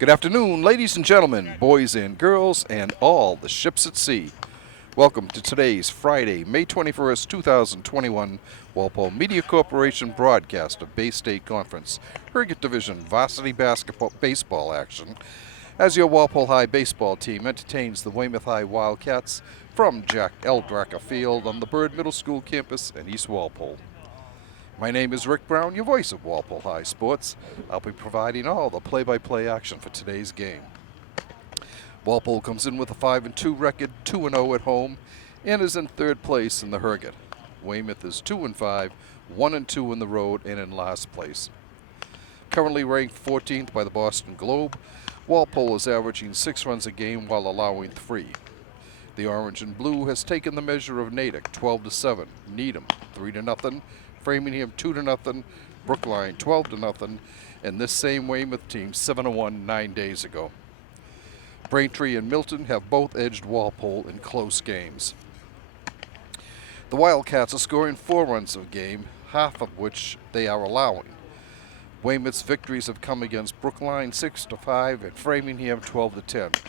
Good afternoon, ladies and gentlemen, boys and girls, and all the ships at sea. Welcome to today's Friday, May 21st, 2021, Walpole Media Corporation broadcast of Bay State Conference, Herget Division varsity baseball action as your Walpole High baseball team entertains the Weymouth High Wildcats from Jack L. Dracker Field on the Byrd Middle School campus in East Walpole. My name is Rick Brown, your voice of Walpole High Sports. I'll be providing all the play-by-play action for today's game. Walpole comes in with a 5-2 record, 2-0 at home, and is in third place in the Herget. Weymouth is 2-5, 1-2 in the road, and in last place. Currently ranked 14th by the Boston Globe, Walpole is averaging 6 runs a game while allowing 3. The orange and blue has taken the measure of Natick 12-7, Needham 3-0, Framingham 2-0, Brookline 12-0, and this same Weymouth team 7-1 9 days ago. Braintree and Milton have both edged Walpole in close games. The Wildcats are scoring 4 runs a game, half of which they are allowing. Weymouth's victories have come against Brookline 6-5 and Framingham 12-10.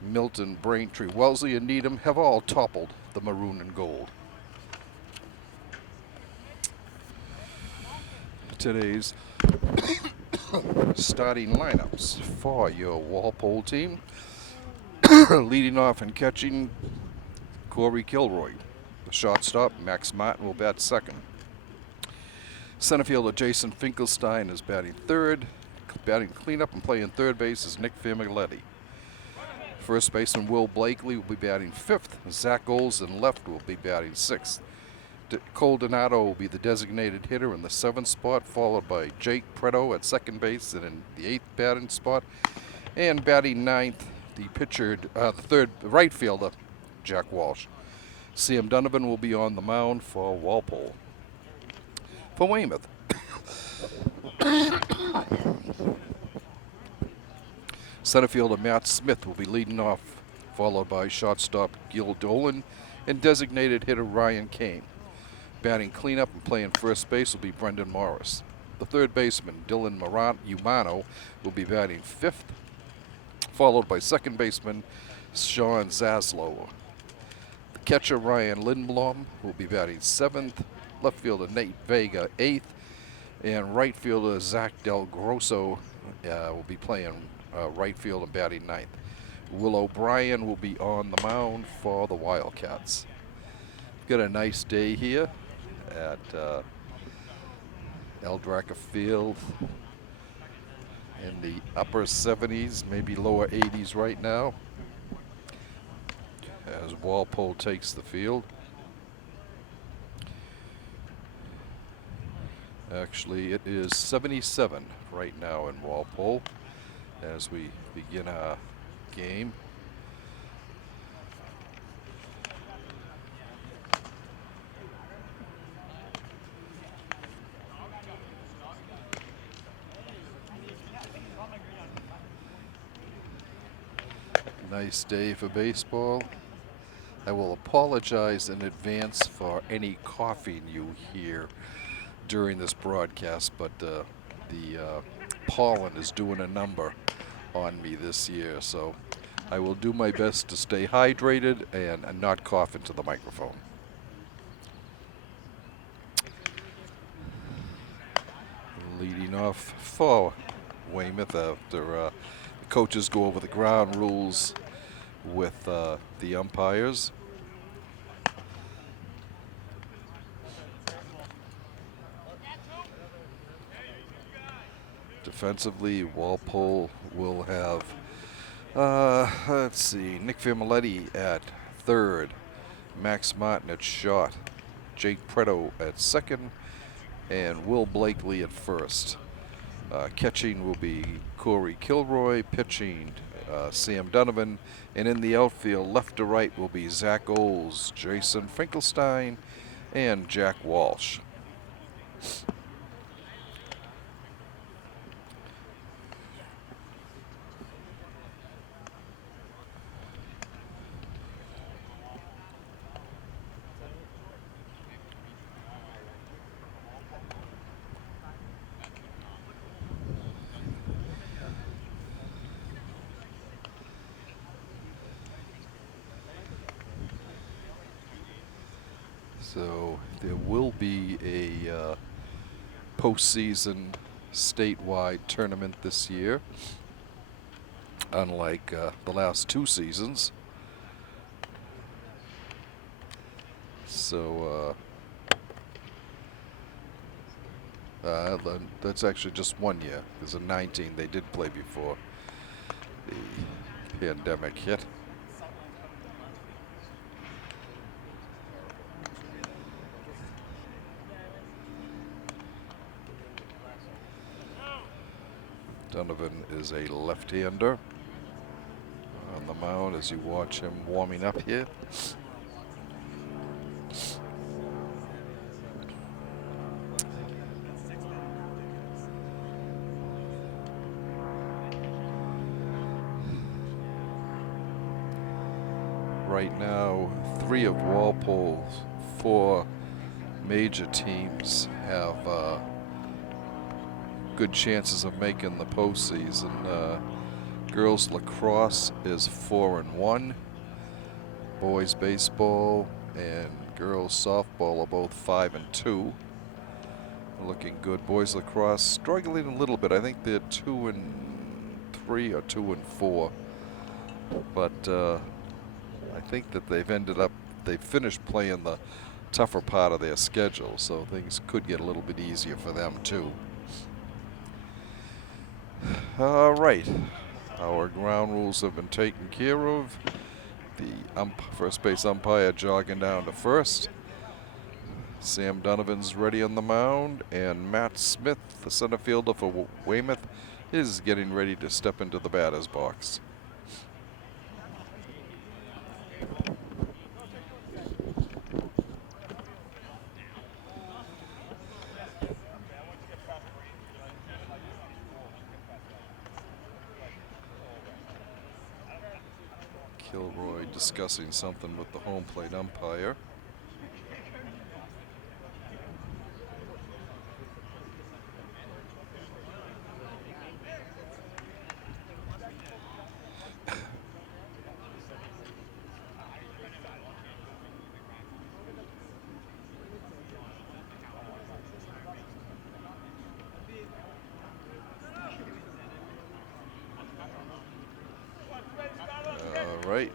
Milton, Braintree, Wellesley, and Needham have all toppled the maroon and gold. Today's starting lineups for your Walpole team. Leading off and catching, Corey Kilroy. The shortstop, Max Martin, will bat second. Center fielder Jason Finkelstein is batting third. Batting cleanup and playing third base is Nick Famiglietti. First baseman Will Blakely will be batting fifth. Zach Olsen left will be batting sixth. Cole Donato will be the designated hitter in the 7th spot, followed by Jake Preto at second base and in the 8th batting spot. And batting ninth, the right fielder, Jack Walsh. Sam Donovan will be on the mound for Walpole. For Weymouth, center fielder Matt Smith will be leading off, followed by shortstop Gil Dolan and designated hitter Ryan Kane. Batting cleanup and playing first base will be Brendan Morris. The third baseman, Dylan Umano, will be batting fifth, followed by second baseman Sean Zaslow. The catcher, Ryan Lindblom, will be batting seventh, left fielder Nate Vega eighth, and right fielder Zach Del Grosso will be playing right field and batting ninth. Will O'Brien will be on the mound for the Wildcats. Got a nice day here at Eldraka Field in the upper 70s, maybe lower 80s right now, as Walpole takes the field. Actually, it is 77 right now in Walpole as we begin our game. Nice day for baseball. I will apologize in advance for any coughing you hear during this broadcast, but the pollen is doing a number on me this year, so I will do my best to stay hydrated and not cough into the microphone. Leading off for Weymouth after the coaches go over the ground rules with the umpires. Defensively, Walpole will have, Nick Famiglietti at third, Max Martin at short, Jake Preto at second, and Will Blakely at first. Catching will be Corey Kilroy, pitching Sam Donovan, and in the outfield, left to right, will be Zach Oles, Jason Finkelstein, and Jack Walsh. So there will be a postseason statewide tournament this year, unlike the last two seasons. So that's actually just 1 year, because in 19 they did play before the pandemic hit. Donovan is a left-hander on the mound as you watch him warming up here. Right now, 3 of Walpole's 4 major teams have good chances of making the postseason. Girls lacrosse is 4-1. Boys baseball and girls softball are both 5-2. Looking good. Boys lacrosse struggling a little bit. I think they're 2-3 or 2-4. But I think that they've finished playing the tougher part of their schedule, so things could get a little bit easier for them too. All right, our ground rules have been taken care of. The first base umpire jogging down to first. Sam Donovan's ready on the mound, and Matt Smith, the center fielder for Weymouth, is getting ready to step into the batter's box. Kilroy discussing something with the home plate umpire. All right.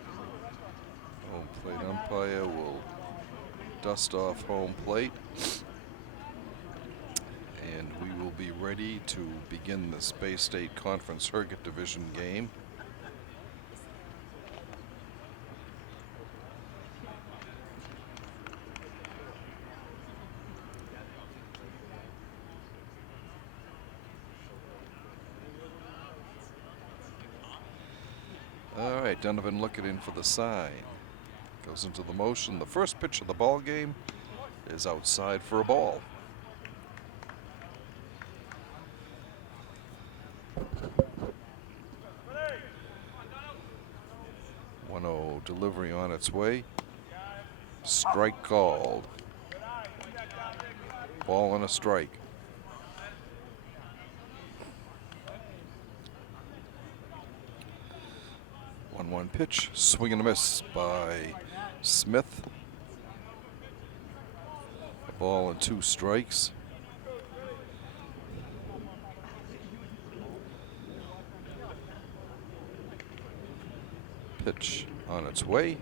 Home plate umpire will dust off home plate. And we will be ready to begin the Bay State Conference Herget Division game. All right, Donovan looking in for the sign. Goes into the motion. The first pitch of the ball game is outside for a ball. Delivery on its way. Strike called. Ball and a strike. One pitch, swing and a miss by Smith. A ball and 2 strikes. Pitch on its way.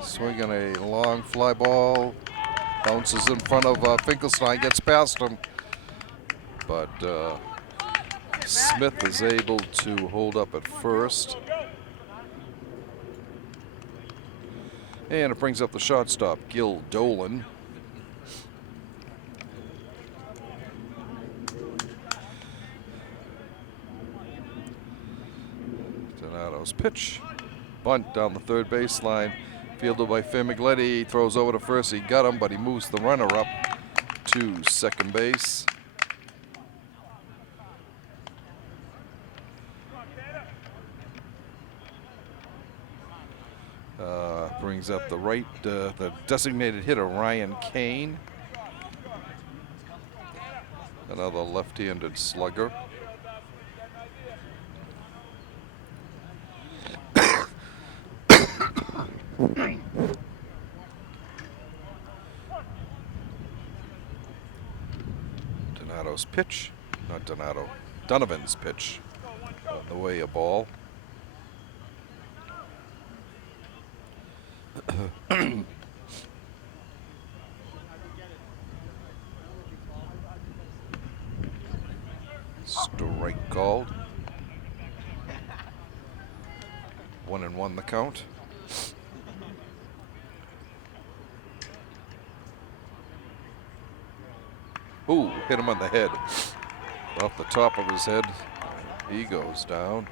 Swinging a long fly ball. Bounces in front of Finkelstein, gets past him. But Smith is able to hold up at first. And it brings up the shortstop, Gil Dolan. Donato's pitch. Bunt down the third baseline. Fielded by Famigletti. Throws over to first. He got him, but he moves the runner up to second base. Brings up the designated hitter, Ryan Kane. Another left-handed slugger. Donato's pitch. Not Donato. Donovan's pitch. On the way, a ball. Strike called. 1-1 the count. Ooh, hit him on the head. Off the top of his head. He goes down.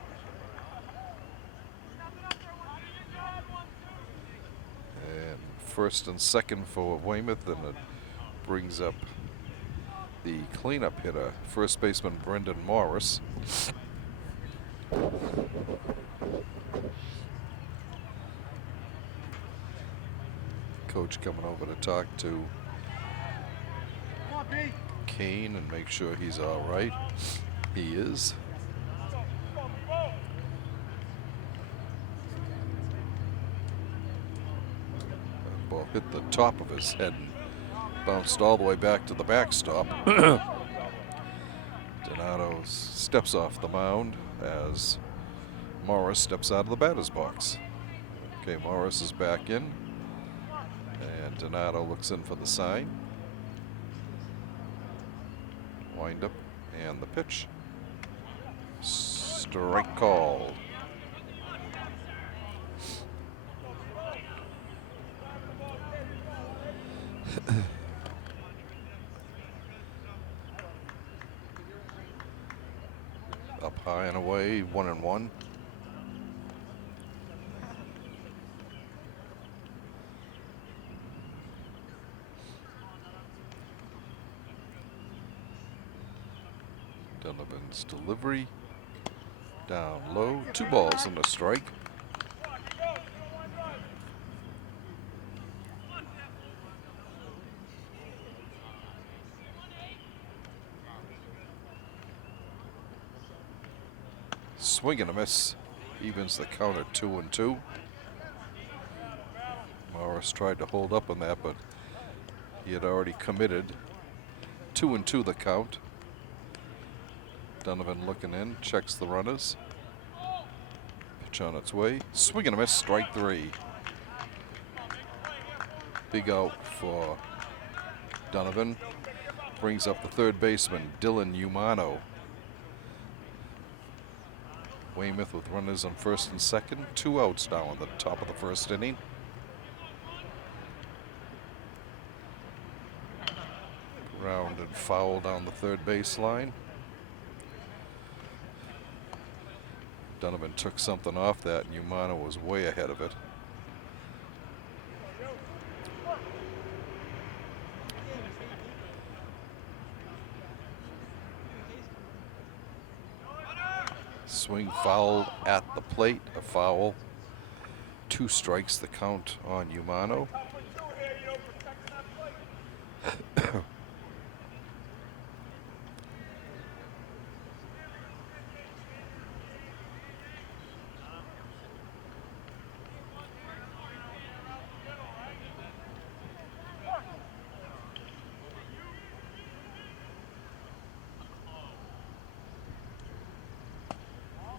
And first and second for Weymouth, and it brings up the cleanup hitter, first baseman Brendan Morris. Coach coming over to talk to Kane and make sure he's all right. He is. That ball hit the top of his head and bounced all the way back to the backstop. Donato steps off the mound as Morris steps out of the batter's box. Okay, Morris is back in, and Donato looks in for the sign. Wind up and the pitch. Strike called. Up high and away, 1-1. Donovan's delivery. Down low. 2 balls and a strike. Swing and a miss. Evens the count at 2-2. Morris tried to hold up on that, but he had already committed. 2-2 the count. Donovan looking in, checks the runners. Pitch on its way. Swing and a miss, strike 3. Big out for Donovan. Brings up the third baseman, Dylan Umano. Weymouth with runners on first and second. 2 outs now at the top of the first inning. Ground and foul down the third baseline. Donovan took something off that, and Umano was way ahead of it. Swing fouled at the plate, a foul. 2 strikes the count on Umano.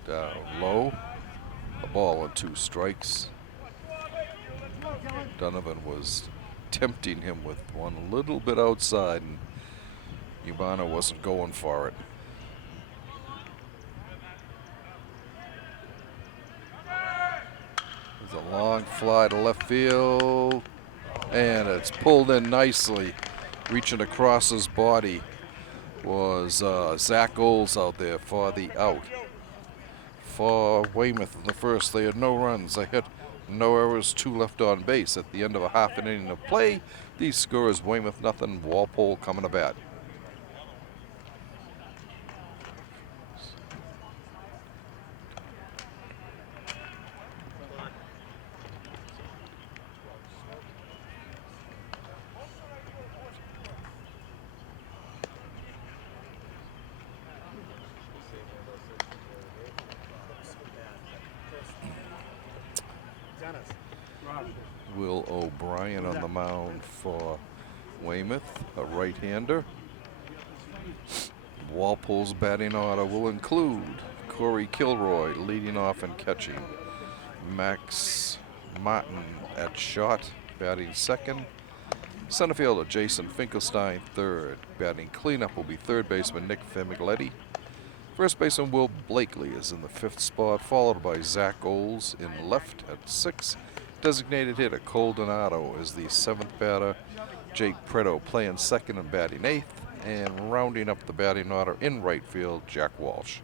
Down low, a ball and 2 strikes. Donovan was tempting him with one a little bit outside, and Umano wasn't going for it. There's a long fly to left field, and it's pulled in nicely. Reaching across his body was Zach Olds out there for the out. For Weymouth in the first, they had no runs. They had no errors, 2 left on base. At the end of a half an inning of play, these scores Weymouth nothing, Walpole coming to bat. Will O'Brien on the mound for Weymouth, a right-hander. Walpole's batting order will include Corey Kilroy leading off and catching, Max Martin at short, batting second, center fielder Jason Finkelstein third, batting cleanup will be third baseman Nick Famiglietti. First baseman Will Blakely is in the fifth spot, followed by Zach Oles in left at six. Designated hitter Cole Donato is the seventh batter. Jake Preto playing second and batting eighth. And rounding up the batting order in right field, Jack Walsh.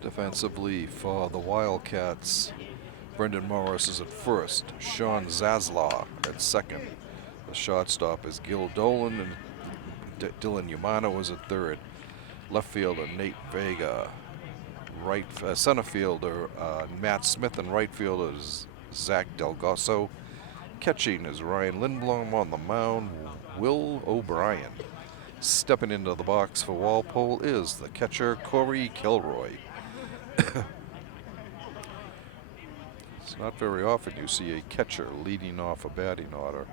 Defensively for the Wildcats, Brendan Morris is at first, Sean Zaslaw at second. The shortstop is Gil Dolan, and Dylan Yamano is at third. Left fielder Nate Vega. Center fielder Matt Smith, and right fielder is Zach Delgoso. Catching is Ryan Lindblom. On the mound, Will O'Brien. Stepping into the box for Walpole is the catcher Corey Kilroy. It's not very often you see a catcher leading off a batting order,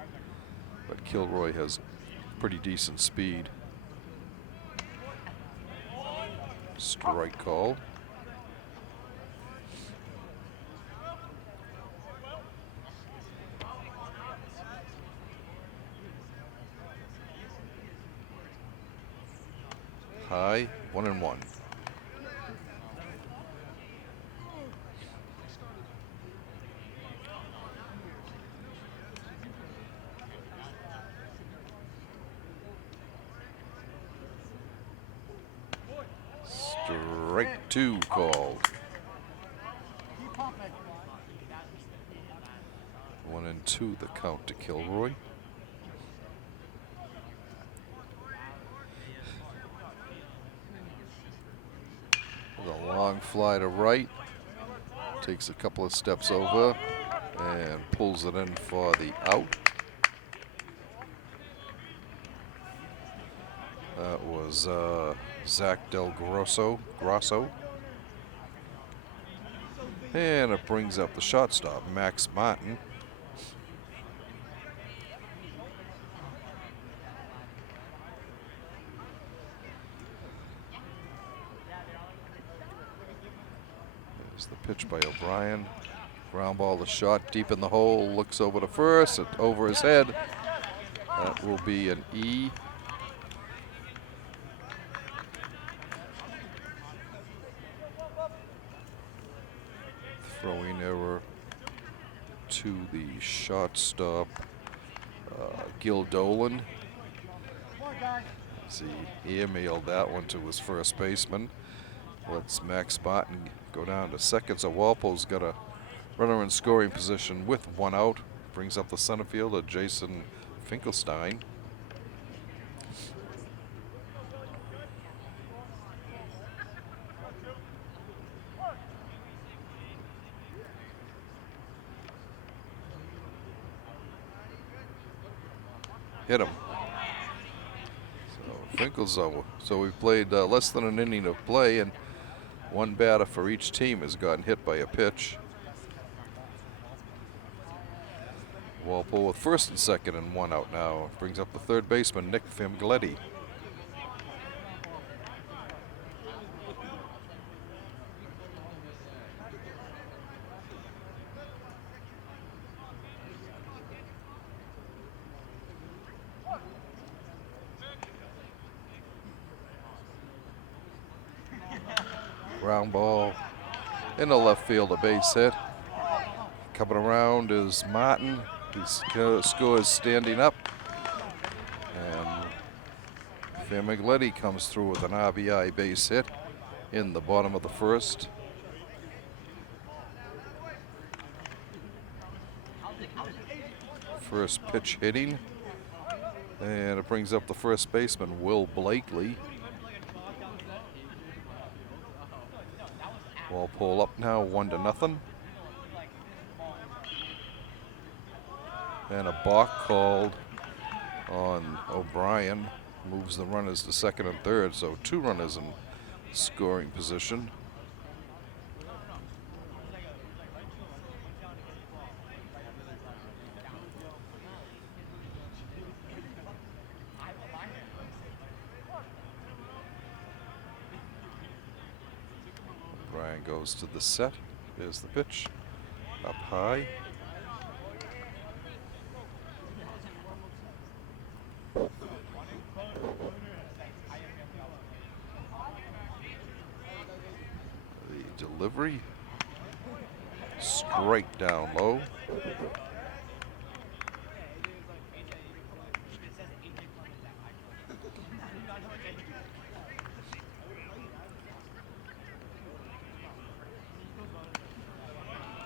but Kilroy has pretty decent speed. Strike call. High, 1-1. Strike two called. 1-2 the count to Kilroy. With a long fly to right. Takes a couple of steps over and pulls it in for the out. That was Zach Del Grosso. And it brings up the shortstop, Max Martin. There's the pitch by O'Brien. Ground ball to shot, deep in the hole, looks over to first, over his head. That will be an E. Throwing error to the shortstop, Gil Dolan. He airmailed that one to his first baseman. Lets Max Martin go down to second. So Walpole's got a runner in scoring position with one out. Brings up the center fielder, Jason Finkelstein. Hit him. So Finkel's over. So we've played less than an inning of play, and one batter for each team has gotten hit by a pitch. Walpole with first and second and one out now. Brings up the third baseman, Nick Famiglietti. Ground ball in the left field, a base hit. Coming around is Martin. He scores standing up. And Famigletti comes through with an RBI base hit in the bottom of the first. First pitch hitting. And it brings up the first baseman, Will Blakely. Walpole up now 1-0. And a balk called on O'Brien. Moves the runners to second and third, so 2 runners in scoring position. O'Brien goes to the set. Here's the pitch. Up high. Delivery. Straight down low.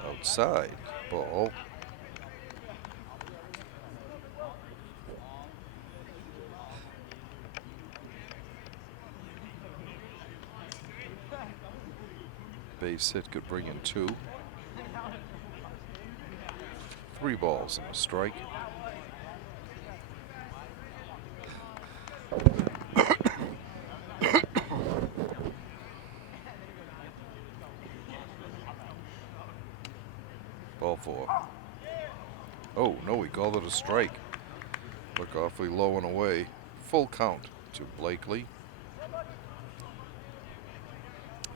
Outside ball. Base hit could bring in 2. 3 balls and a strike. Ball 4. Oh, no, he called it a strike. Look awfully low and away. Full count to Blakely.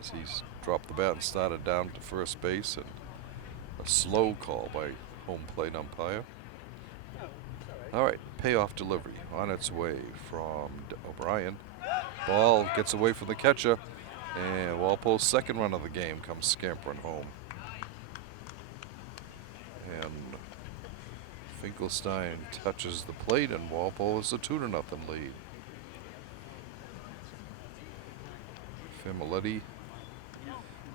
As he's dropped the bat and started down to first base, and a slow call by home plate umpire. All right, payoff delivery on its way from O'Brien. Ball gets away from the catcher, and Walpole's second run of the game comes scampering home. And Finkelstein touches the plate, and Walpole is a 2-0 lead. Famigletti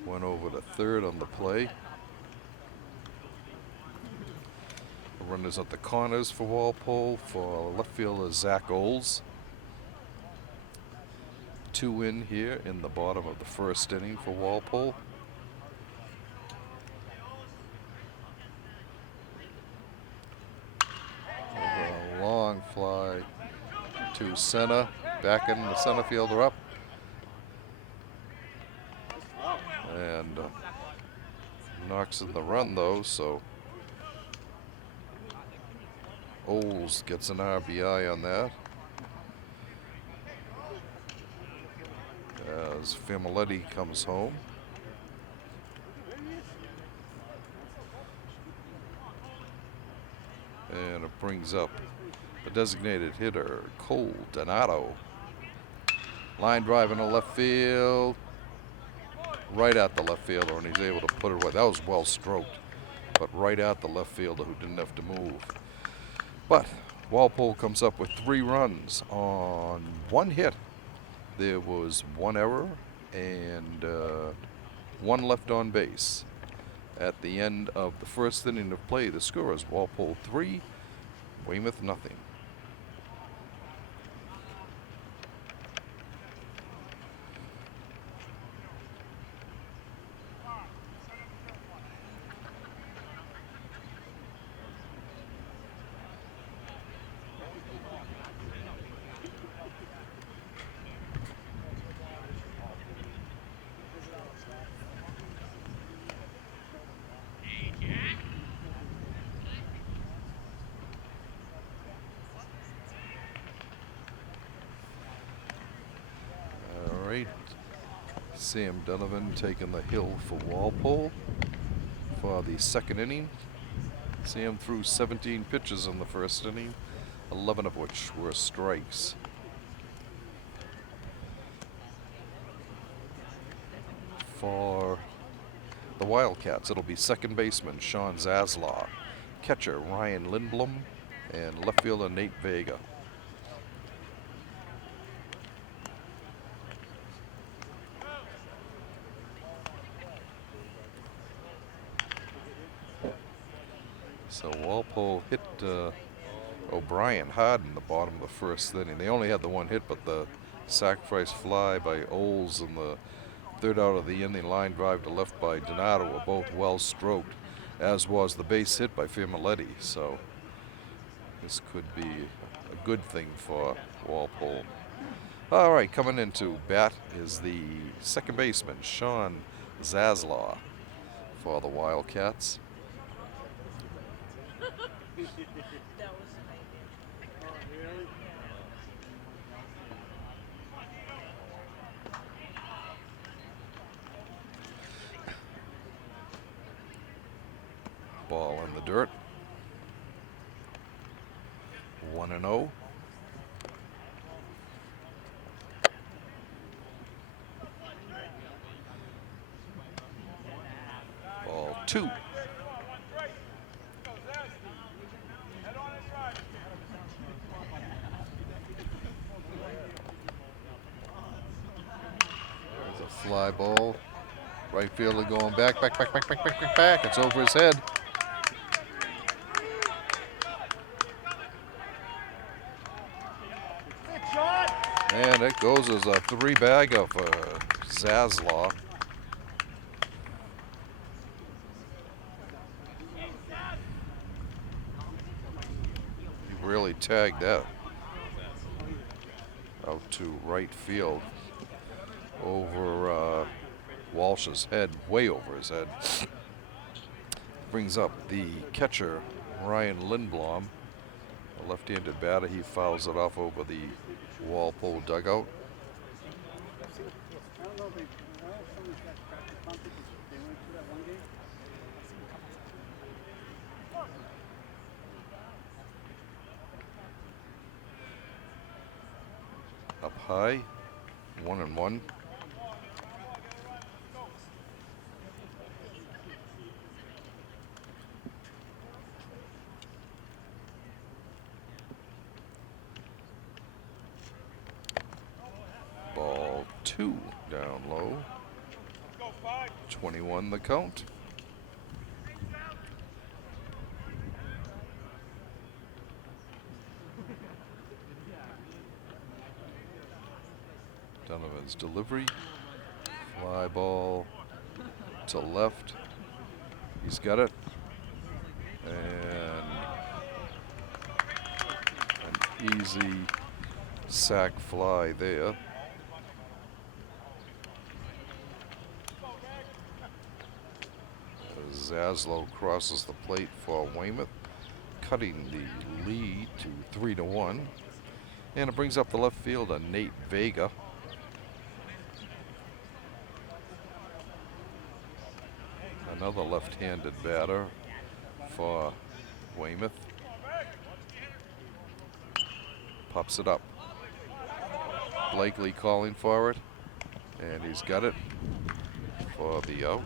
went over to third on the play. Runners at the corners for Walpole. For left fielder Zach Oles. 2 in here in the bottom of the first inning for Walpole. A long fly to center. Back in the center fielder up. And knocks in the run though, so Oles gets an RBI on that. As Famigletti comes home. And it brings up the designated hitter, Cole Donato. Line drive into left field. Right at the left fielder, and he's able to put it away. That was well stroked, but right at the left fielder who didn't have to move. But Walpole comes up with 3 runs on 1 hit. There was 1 error and 1 left on base. At the end of the first inning of play, the score is Walpole 3, Weymouth nothing. Sam Donovan taking the hill for Walpole for the second inning. Sam threw 17 pitches in the first inning, 11 of which were strikes. For the Wildcats, it'll be second baseman Sean Zaslaw, catcher Ryan Lindblom, and left fielder Nate Vega. So Walpole hit O'Brien hard in the bottom of the first inning. They only had the one hit, but the sacrifice fly by Oles and the third out of the inning line drive to left by Donato were both well stroked, as was the base hit by Firmaletti. So this could be a good thing for Walpole. All right, coming into bat is the second baseman, Sean Zaslaw, for the Wildcats. Ball in the dirt. 1-0. Ball 2. There's a fly ball. Right fielder going back. It's over his head. And it goes as a three-bagger for Zaslaw. He really tagged that out to right field over Walsh's head, way over his head. Brings up the catcher, Ryan Lindblom, a left-handed batter. He fouls it off over the Walpole dugout. Up high, 1-1. Ball 2 down low. 21 the count. Donovan's delivery. Fly ball to left. He's got it. And an easy sac fly there. Zaslaw crosses the plate for Weymouth, cutting the lead to 3-1. And it brings up the left fielder, Nate Vega. Another left-handed batter for Weymouth. Pops it up. Blakely calling for it, and he's got it for the out.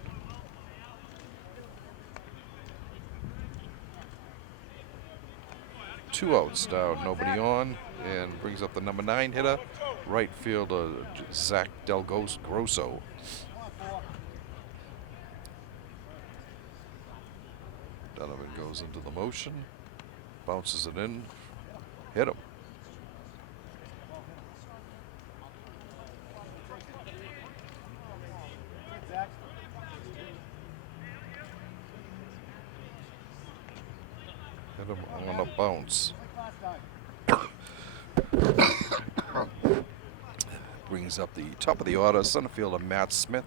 Two outs down, nobody on, and brings up the number 9 hitter, right fielder Zach Del Grosso. Donovan goes into the motion, bounces it in, hit him. Hit him on a bounce. Brings up the top of the order, center fielder Matt Smith,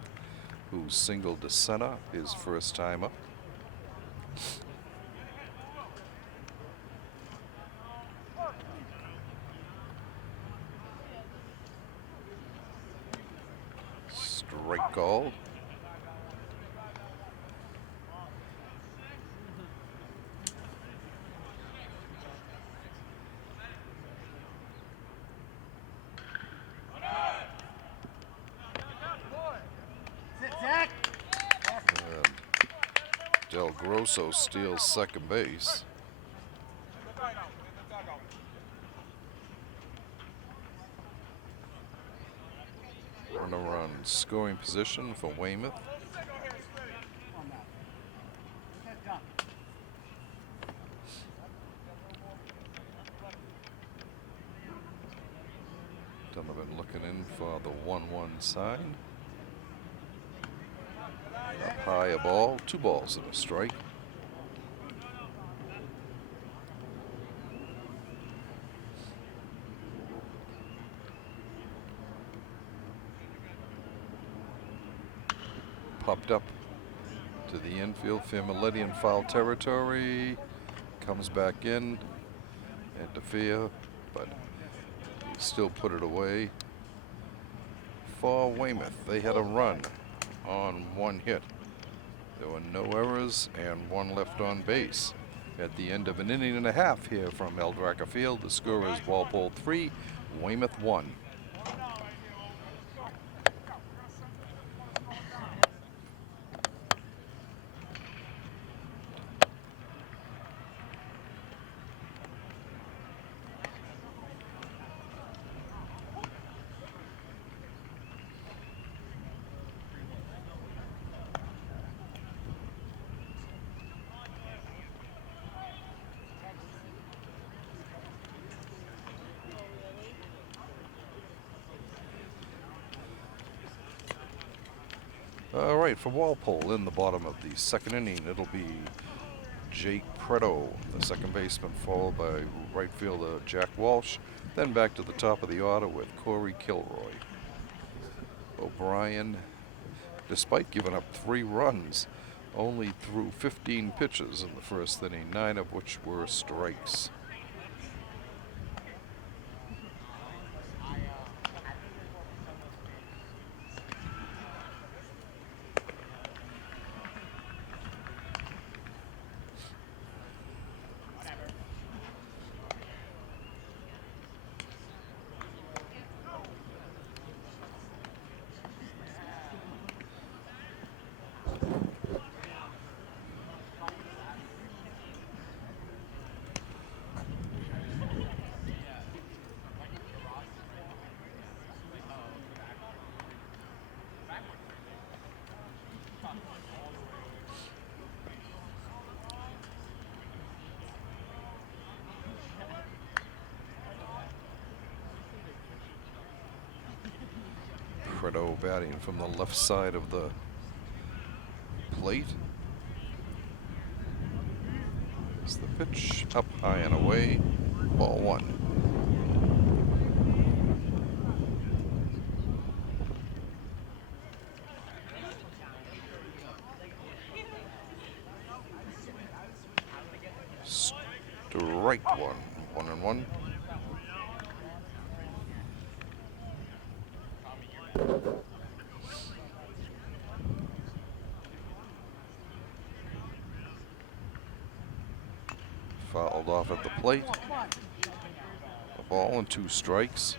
who singled to center his first time up. Strike call. Del Grosso steals second base. Runner on scoring position for Weymouth. Donovan looking in for the 1-1 sign. Up high a ball, 2 balls and a strike. Popped up to the infield, Famaletti in foul territory. Comes back in, interfere, but he still put it away. For Weymouth, they had a run on 1 hit. There were no errors and 1 left on base. At the end of an inning and a half here from Eldraka Field, the score is Walpole 3, Weymouth 1. All right, for Walpole in the bottom of the second inning, it'll be Jake Preto, the second baseman, followed by right fielder Jack Walsh. Then back to the top of the order with Corey Kilroy. O'Brien, despite giving up 3 runs, only threw 15 pitches in the first inning, 9 of which were strikes. Preto batting from the left side of the plate. It's the pitch up high and away. Ball 1. Strike 1. 1-1. Fouled off at the plate. A ball and 2 strikes.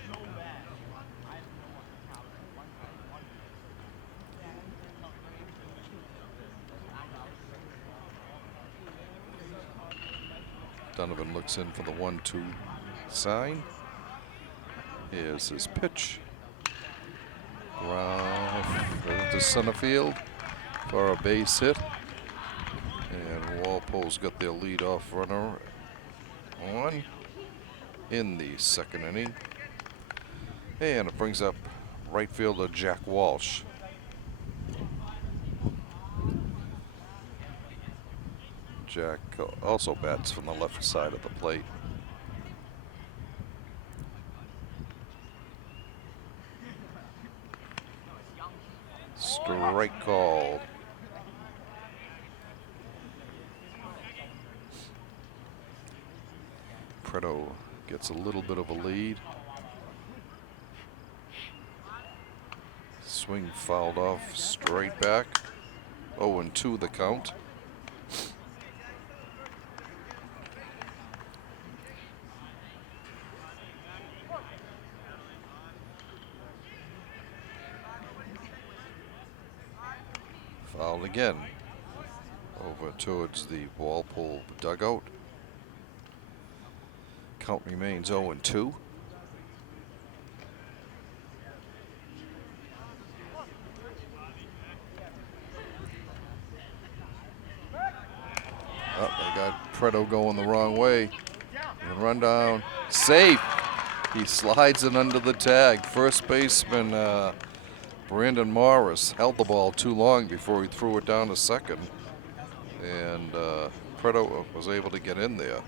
Donovan looks in for the 1-2 sign. Here's his pitch. Ground to center field for a base hit. And Walpole's got their leadoff runner on in the second inning. And it brings up right fielder Jack Walsh. Jack also bats from the left side of the plate. Strike called. Preto gets a little bit of a lead. Swing fouled off straight back. 0-2 the count. Fouled again. over towards the Walpole dugout. Count remains 0-2. Oh, they got Preto going the wrong way. And run down. Safe. He slides it under the tag. First baseman Brandon Morris held the ball too long before he threw it down to second. And Preto was able to get in there.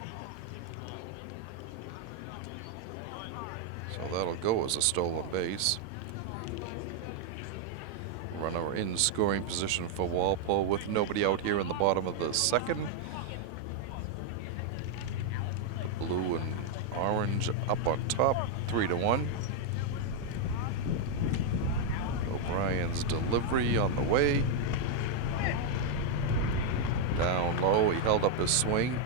So that'll go as a stolen base. Runner in scoring position for Walpole with nobody out here in the bottom of the second. The blue and orange up on top, 3-1. O'Brien's delivery on the way. Down low, he held up his swing.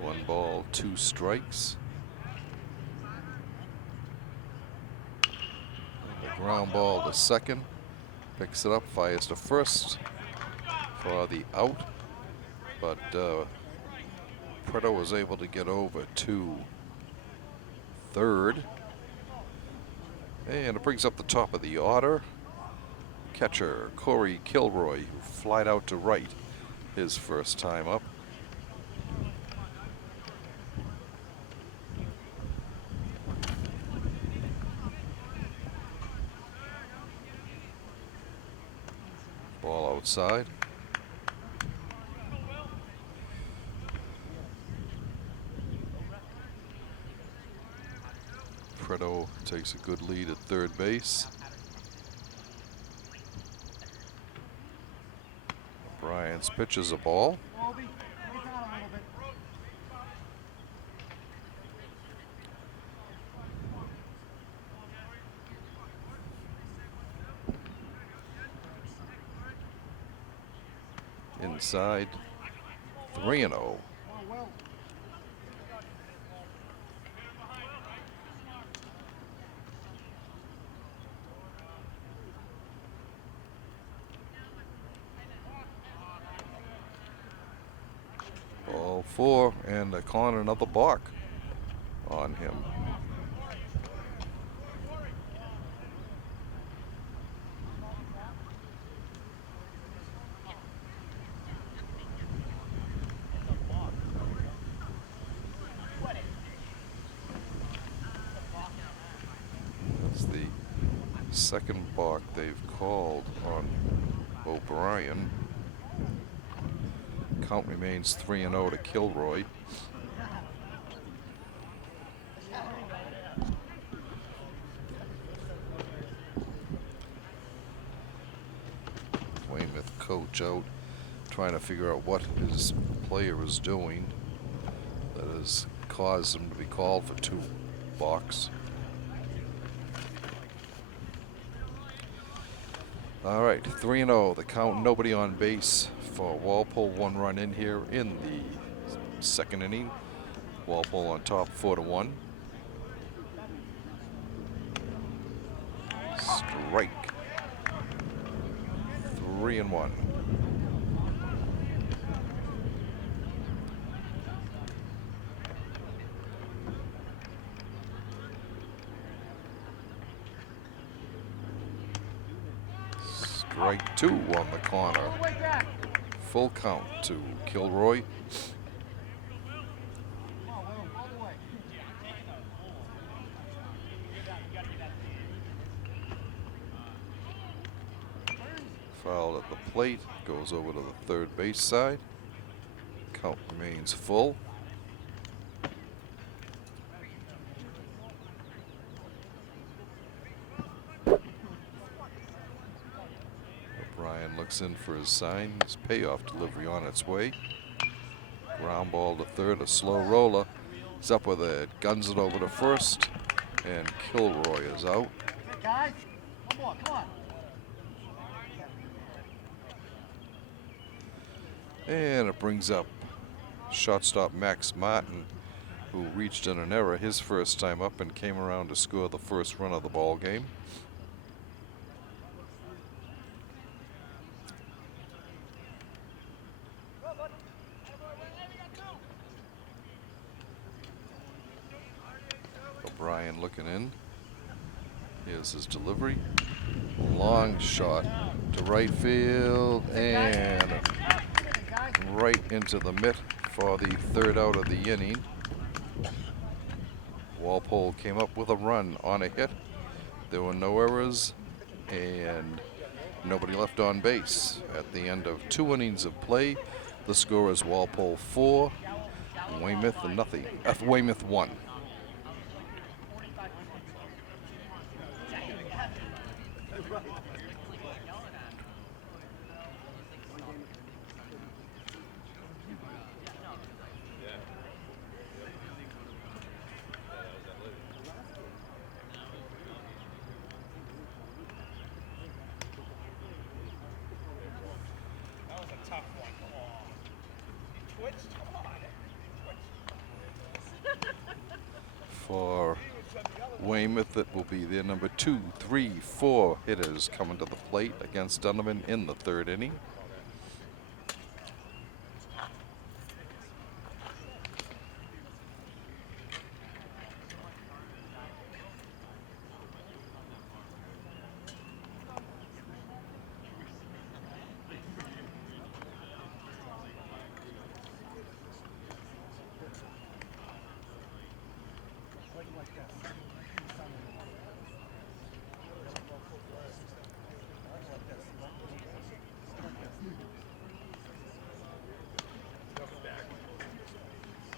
One ball, 2 strikes. The ground ball to second. Picks it up, fires to first for the out. But Preto was able to get over to third. And it brings up the top of the order. Catcher Corey Kilroy, who flied out to right his first time up. Ball outside. Preto takes a good lead at third base. Bryant's pitches a ball. Inside, 3-0. Ball 4, and they're calling another balk on him. That's the second balk they've called on O'Brien. Count remains 3-0 to Kilroy. Weymouth coach out trying to figure out what his player is doing that has caused him to be called for 2 balks. All right, 3-0, the count, nobody on base for Walpole. 1 run in here in the second inning. Walpole on top, 4-1. Strike. 3-1. Strike 2 on the corner. Full count to Kilroy. Foul at the plate, goes over to the third base side. Count remains full. O'Brien looks in for his sign. His payoff delivery on its way. Ground ball to third, a slow roller. He's up with it, guns it over to first, and Kilroy is out. Hey guys, come on, come on. And it brings up shortstop Max Martin, who reached in an error his first time up and came around to score the first run of the ball game. O'Brien looking in. Here's his delivery. Long shot to right field and right into the mitt for the third out of the inning. Walpole came up with a run on a hit. There were no errors and nobody left on base. At the end of 2 innings of play, the score is Walpole 4, Weymouth nothing. Weymouth 1. For Weymouth, it will be their number 2, 3, 4 hitters coming to the plate against Donovan in the third inning.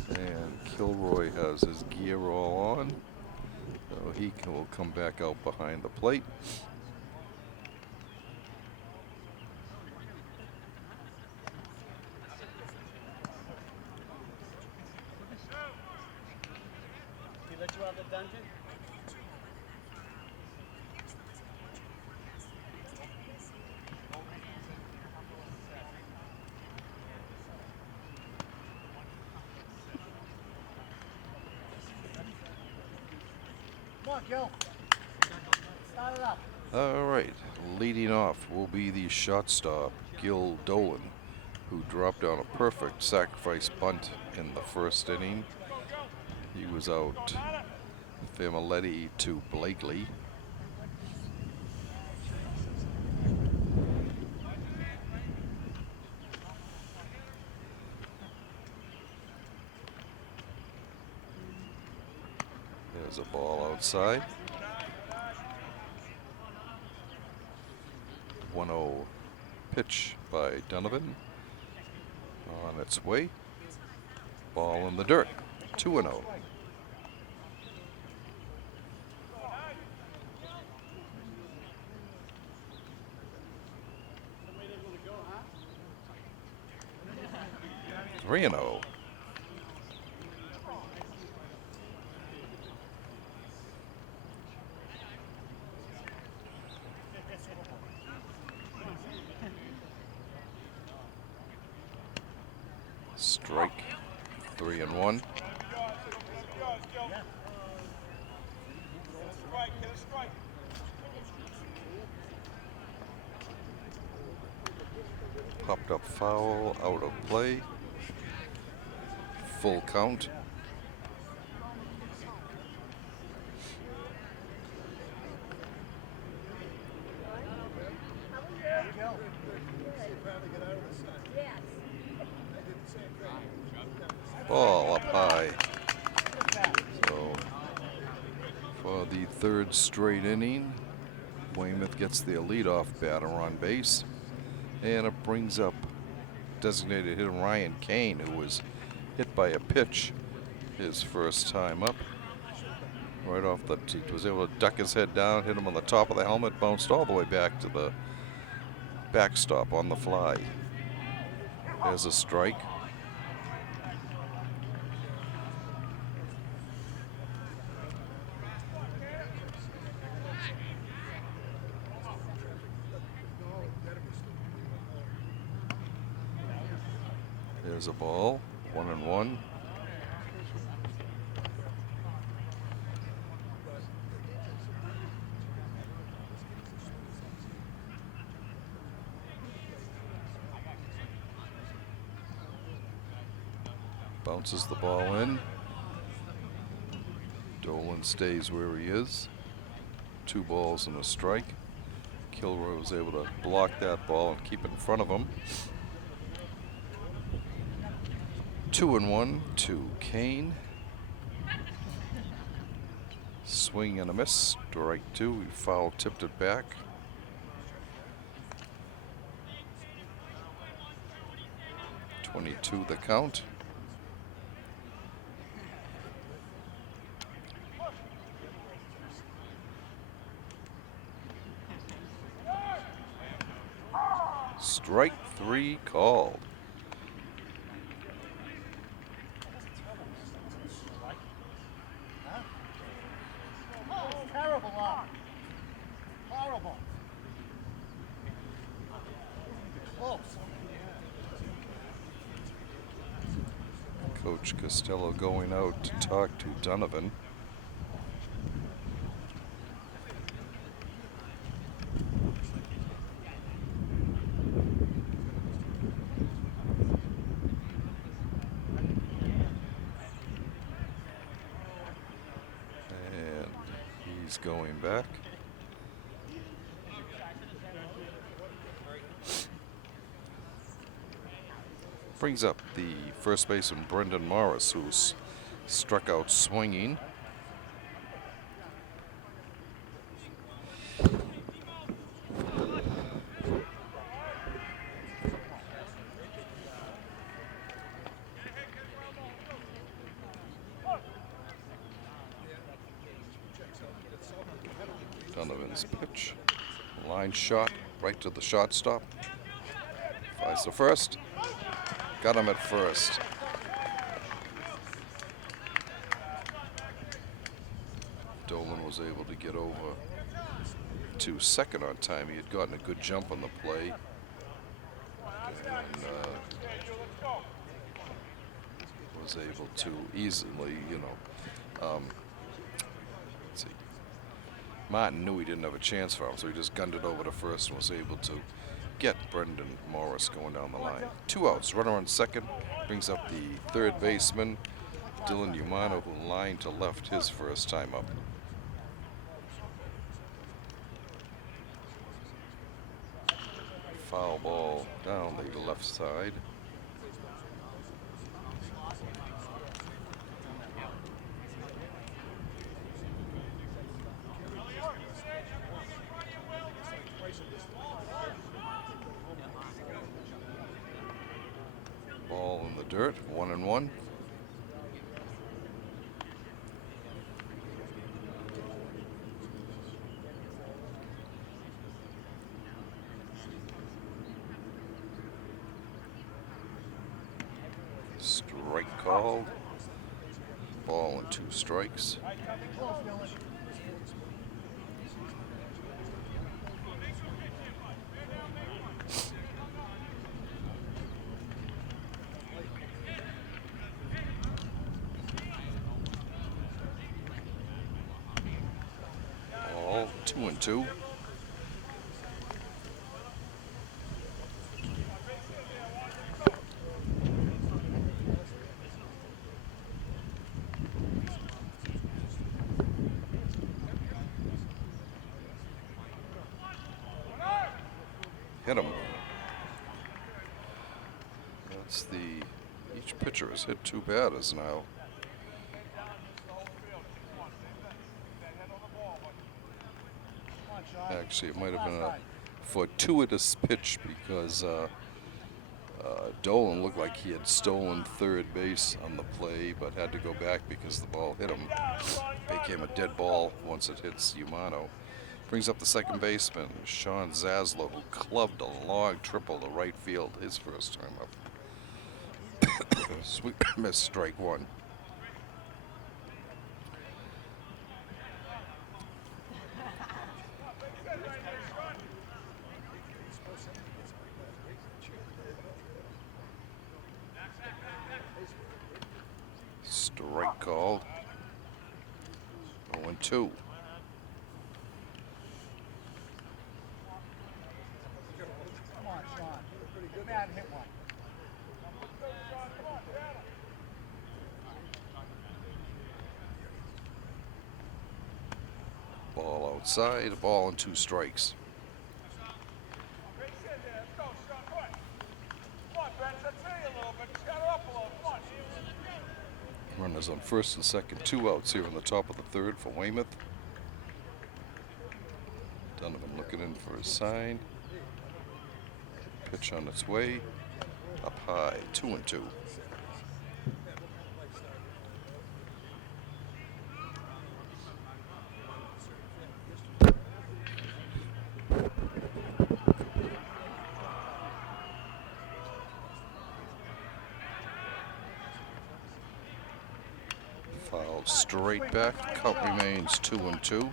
And Kilroy has his gear all on, so will come back out behind the plate. He let you out of the dungeon? Come on, Gil. Start it up. All right, leading off will be the shortstop, Gil Dolan, who dropped on a perfect sacrifice bunt in the first inning. He was out Familetti to Blakely. There's a ball outside. 1-0 pitch by Donovan. On its way. Ball in the dirt. 2-0. Three and 0. Strike. 3-1. Popped up foul, out of play. Full count. Ball up high. So for the third straight inning, Weymouth gets their leadoff batter on base. And it brings up designated hitter Ryan Kane, who was hit by a pitch his first time up. Right off the tee, was able to duck his head down, hit him on the top of the helmet, bounced all the way back to the backstop on the fly. There's a strike. There's a ball, 1-1. Bounces the ball in. Dolan stays where he is. 2 balls and a strike. Kilroy was able to block that ball and keep it in front of him. 2-1 to Kane. Swing and a miss. Strike 2. He foul tipped it back. .22 the count. Strike 3 called. Terrible up. Horrible. Close. Coach Costello going out to talk to Donovan. And he's going back. Brings up the first baseman Brendan Morris, who's struck out swinging. Donovan's pitch. Line shot right to the shortstop. Flies to first. Got him at first. Dolan was able to get over to second on time. He had gotten a good jump on the play. And was able to easily, let's see. Martin knew he didn't have a chance for him, so he just gunned it over to first and was able to get Brendan Morris going down the line. 2 outs, runner on second, brings up the third baseman, Dylan Umano, who lined to left his first time up. Foul ball down the left side. Ball in the dirt, 1-1. Strike called. Ball and 2 strikes. Ball 2-2. Hit him. That's each pitcher has hit 2 batters now. Actually, it might have been a fortuitous pitch because Dolan looked like he had stolen third base on the play, but had to go back because the ball hit him. Became a dead ball once it hits Umano. Brings up the second baseman, Sean Zaslow, who clubbed a long triple to right field his first time up. Sweet miss, strike 1. Strike called. 0-2. Come on, Sean. Good man, hit one. Ball outside, a ball and 2 strikes. Runners on first and second, 2 outs here in the top of the third for Weymouth. Donovan looking in for his sign. Pitch on its way. Up high, 2-2. Fouled straight back. Count remains 2-2.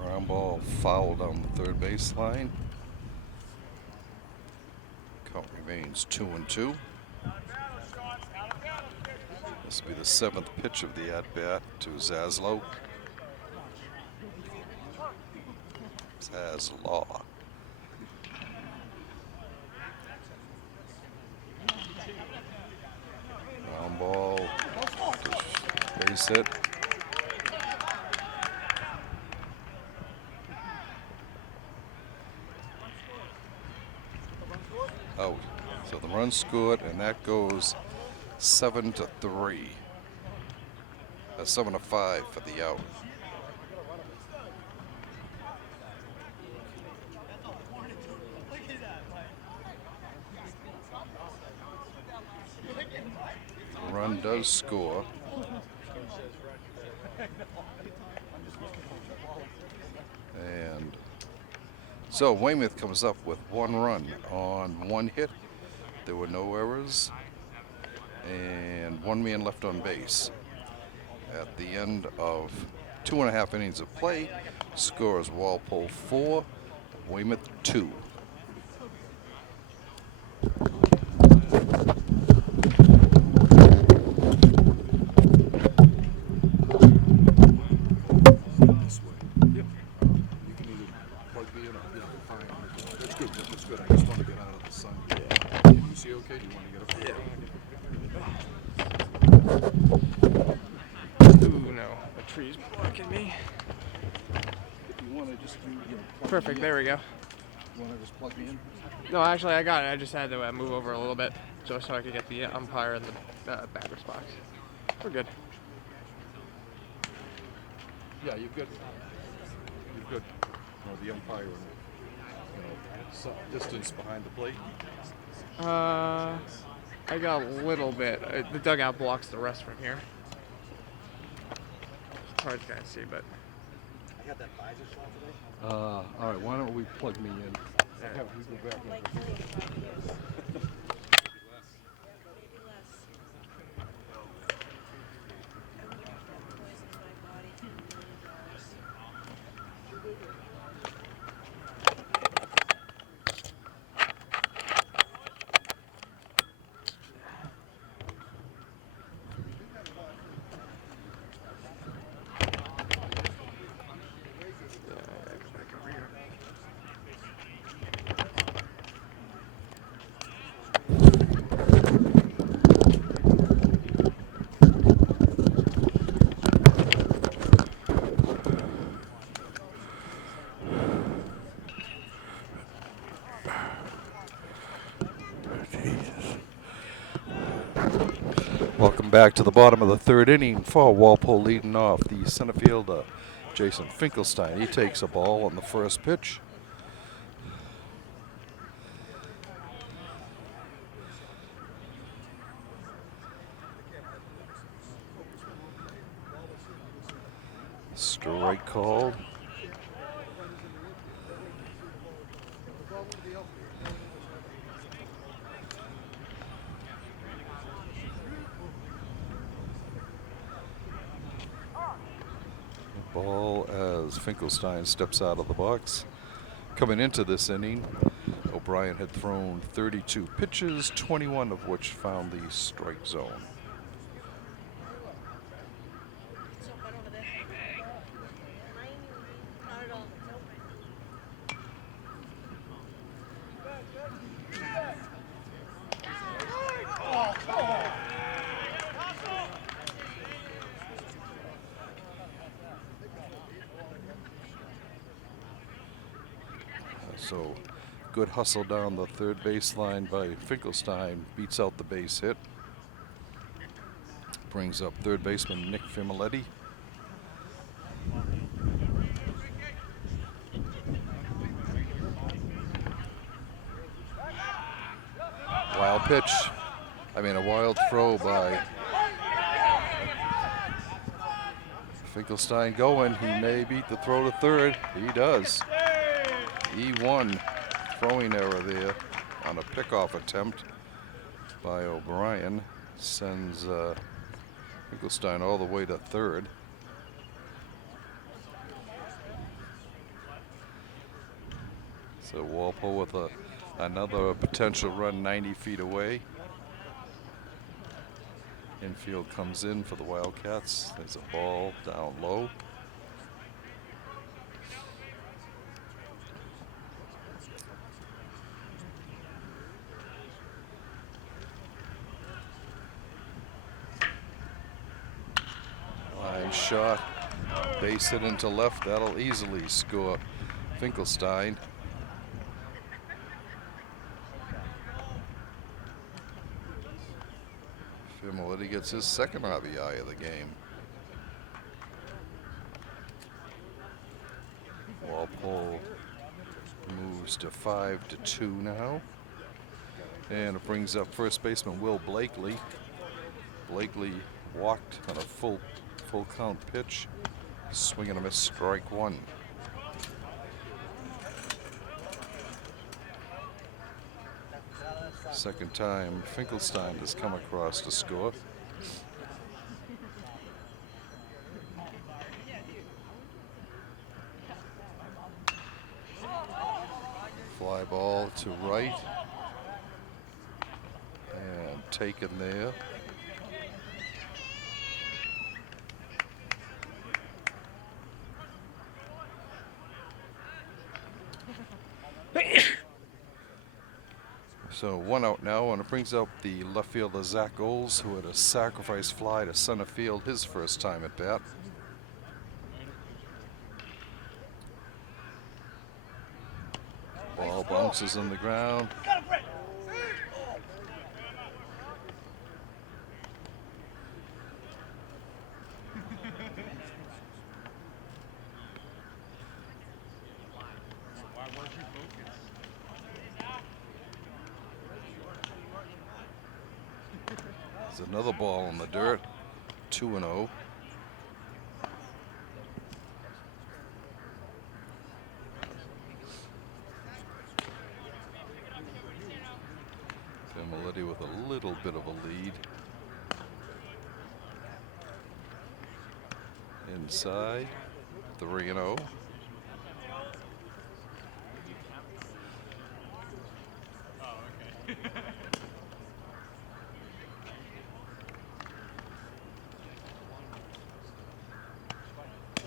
Ground ball fouled on the third baseline. Count remains 2-2. This will be the 7th pitch of the at-bat to Zaslow. Zaslaw. Ground ball. Base hit. Out. So the run scored, and that goes 7-3. 7-5 for the out. The run does score. And so Weymouth comes up with 1 run on 1 hit. There were no errors and 1 man left on base. At the end of 2.5 innings of play, score is Walpole 4, Weymouth 2. Trees blocking me. If you want to just Perfect, there we go. You want to just plug me in? No, actually, I got it. I just had to move over a little bit so I could get the umpire in the batter's box. We're good. Yeah, you're good. You're good. No, the umpire, some distance behind the plate. I got a little bit. The dugout blocks the rest from here. It's hard to kind of see, but. I got that visor shot today. All right, why don't we plug me in? Yeah. Have you go back and- Like 35 years. Maybe less. I would have to poison my body for $1 million. Welcome back to the bottom of the third inning for Walpole leading off. The center fielder, Jason Finkelstein. He takes a ball on the first pitch. Strike called. Ball as Finkelstein steps out of the box. Coming into this inning, O'Brien had thrown 32 pitches, 21 of which found the strike zone. It's not bad over there. Not at all. Nope. So good hustle down the third baseline by Finkelstein, beats out the base hit. Brings up third baseman Nick Fimoletti. Wild pitch. A wild throw by Finkelstein going. He may beat the throw to third. He does. E1 throwing error there on a pickoff attempt by O'Brien. Sends Finkelstein all the way to third. So Walpole with another potential run 90 feet away. Infield comes in for the Wildcats. There's a ball down low. Line shot, base hit into left. That'll easily score Finkelstein. Fimoletti gets his second RBI of the game. Walpole moves to 5-2 now. And it brings up first baseman Will Blakely. Blakely walked on a full count pitch. Swing and a miss, strike one. Second time Finkelstein has come across to score. Fly ball to right. And taken there. So one out now, and it brings up the left fielder Zach Oles, who had a sacrifice fly to center field his first time at bat. Ball bounces on the ground. There's another ball in the dirt. 2-0. Fimoletti with a little bit of a lead. Inside. 3-0.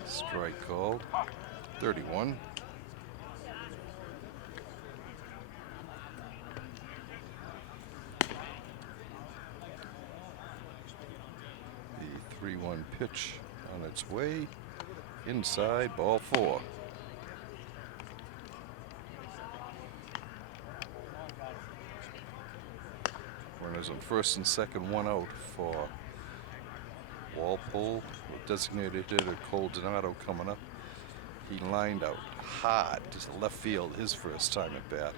Strike called. 31. The 3-1 pitch on its way. Inside, ball 4. Runners on first and second, one out for Walpole with designated hitter Cole Donato coming up. He lined out hard to left field his first time at bat.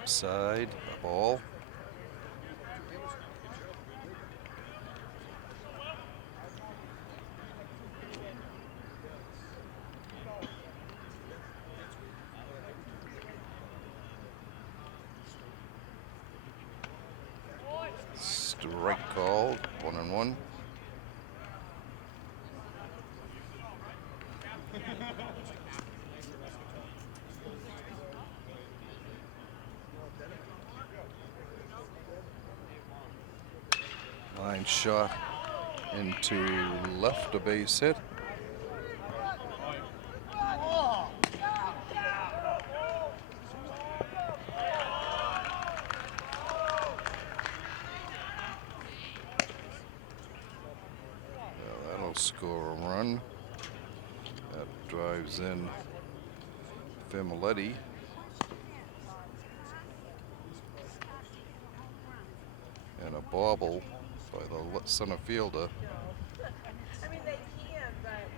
Upside, a ball. Strike called. 1-1. Line shot into left, a base hit. That'll score a run. That drives in Familetti. And a bobble by the center fielder I mean, they can, but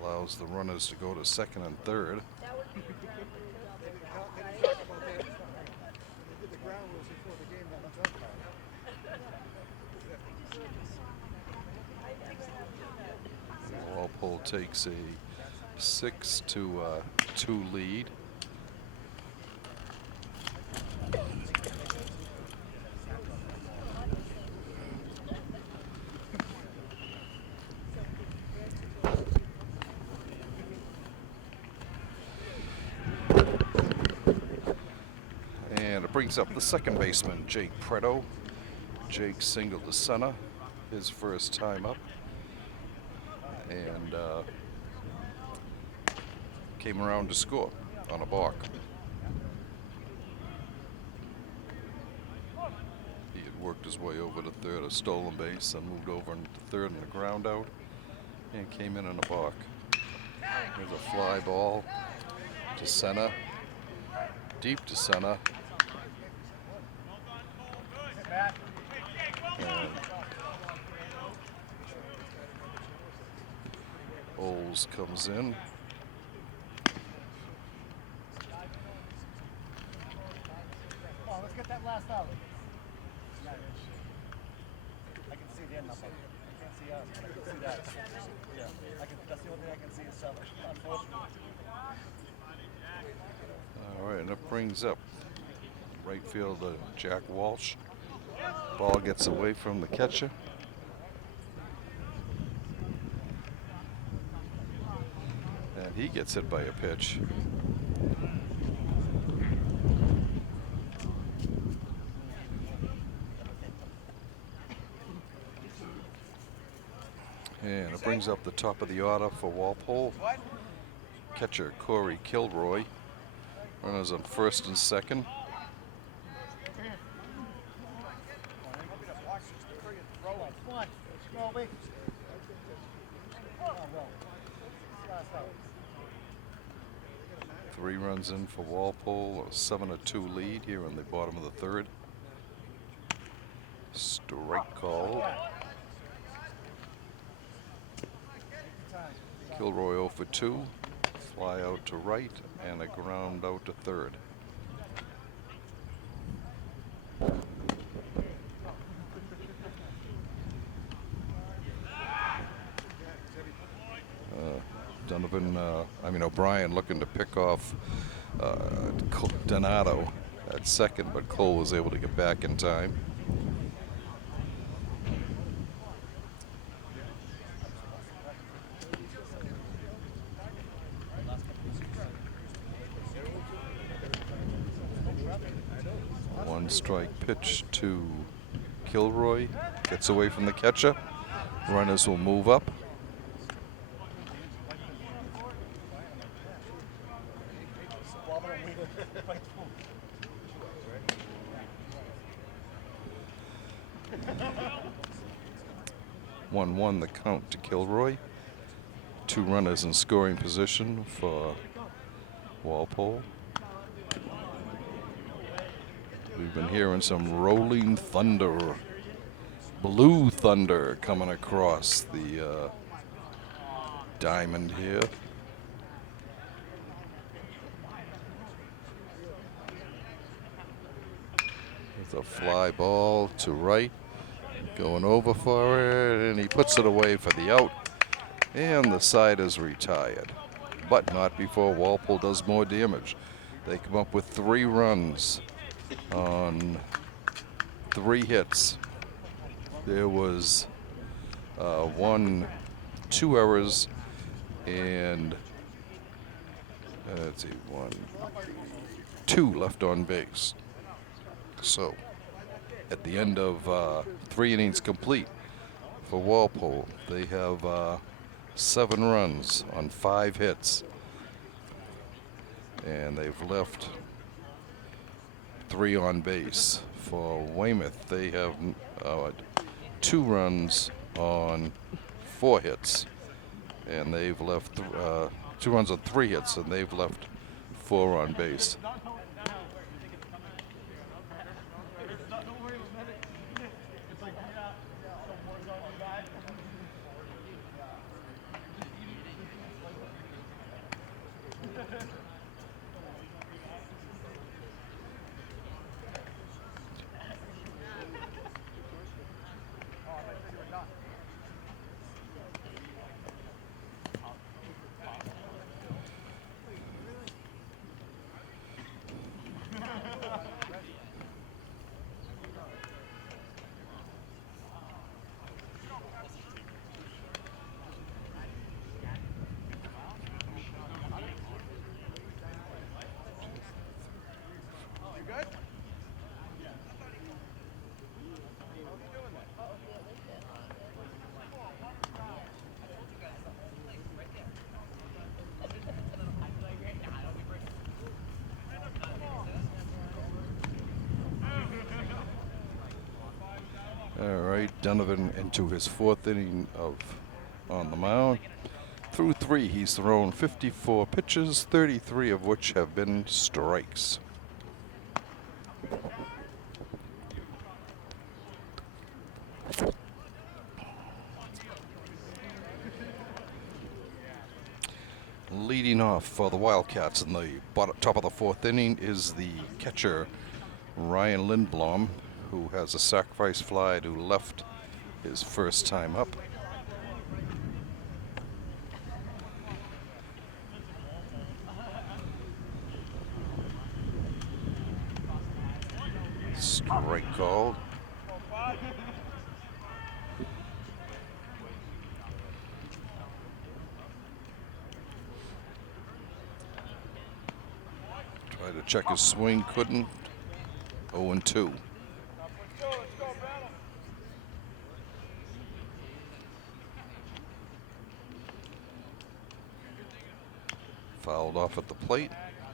allows the runners to go to second and third. that would be a ground rule, They right? talked about that. They did the ground rules before the game got much umpire. Walpole takes a 6-2 lead. And it brings up the second baseman, Jake Preto. Jake singled to center, his first time up, and came around to score on a balk. He had worked his way over to third, a stolen base, and moved over into third and a ground out, and came in on a balk. There's a fly ball to center, deep to center. And Bowles comes in. Come on, let's get that last out. I can see the end number. I can't see us, but I can see that. Yeah, that's the only thing I can see is 7. Unfortunately. All right, and it brings up right fielder Jack Walsh. Ball gets away from the catcher. And he gets hit by a pitch. And it brings up the top of the order for Walpole. Catcher Corey Kilroy. Runners on first and second. Come on, Scroby. Come on, Will. Last out. 3 runs in for Walpole, a 7-2 lead here in the bottom of the third. Strike call. Kilroy 0 for 2. Fly out to right and a ground out to third. O'Brien looking to pick off Donato at second, but Cole was able to get back in time. One strike pitch to Kilroy, gets away from the catcher. Runners will move up. One the count to Kilroy. 2 runners in scoring position for Walpole. We've been hearing some rolling thunder, blue thunder coming across the diamond here. It's a fly ball to right, going over for it, and he puts it away for the out, and the side is retired. But not before Walpole does more damage. They come up with 3 runs on 3 hits. There was 2 errors, and let's see, 2 left on base. So, at the end of 3 innings complete for Walpole, they have 7 runs on 5 hits, and they've left 3 on base. For Weymouth, they have 2 runs on 4 hits, and they've left 2 runs on 3 hits, and they've left 4 on base. All right, Donovan into his 4th inning on the mound. Through 3, he's thrown 54 pitches, 33 of which have been strikes. Leading off for the Wildcats in the top of the 4th inning is the catcher, Ryan Lindblom, who has a sacrifice fly to left his first time up. Strike called. Tried to check his swing, couldn't. 0-2. Fouled off at the plate.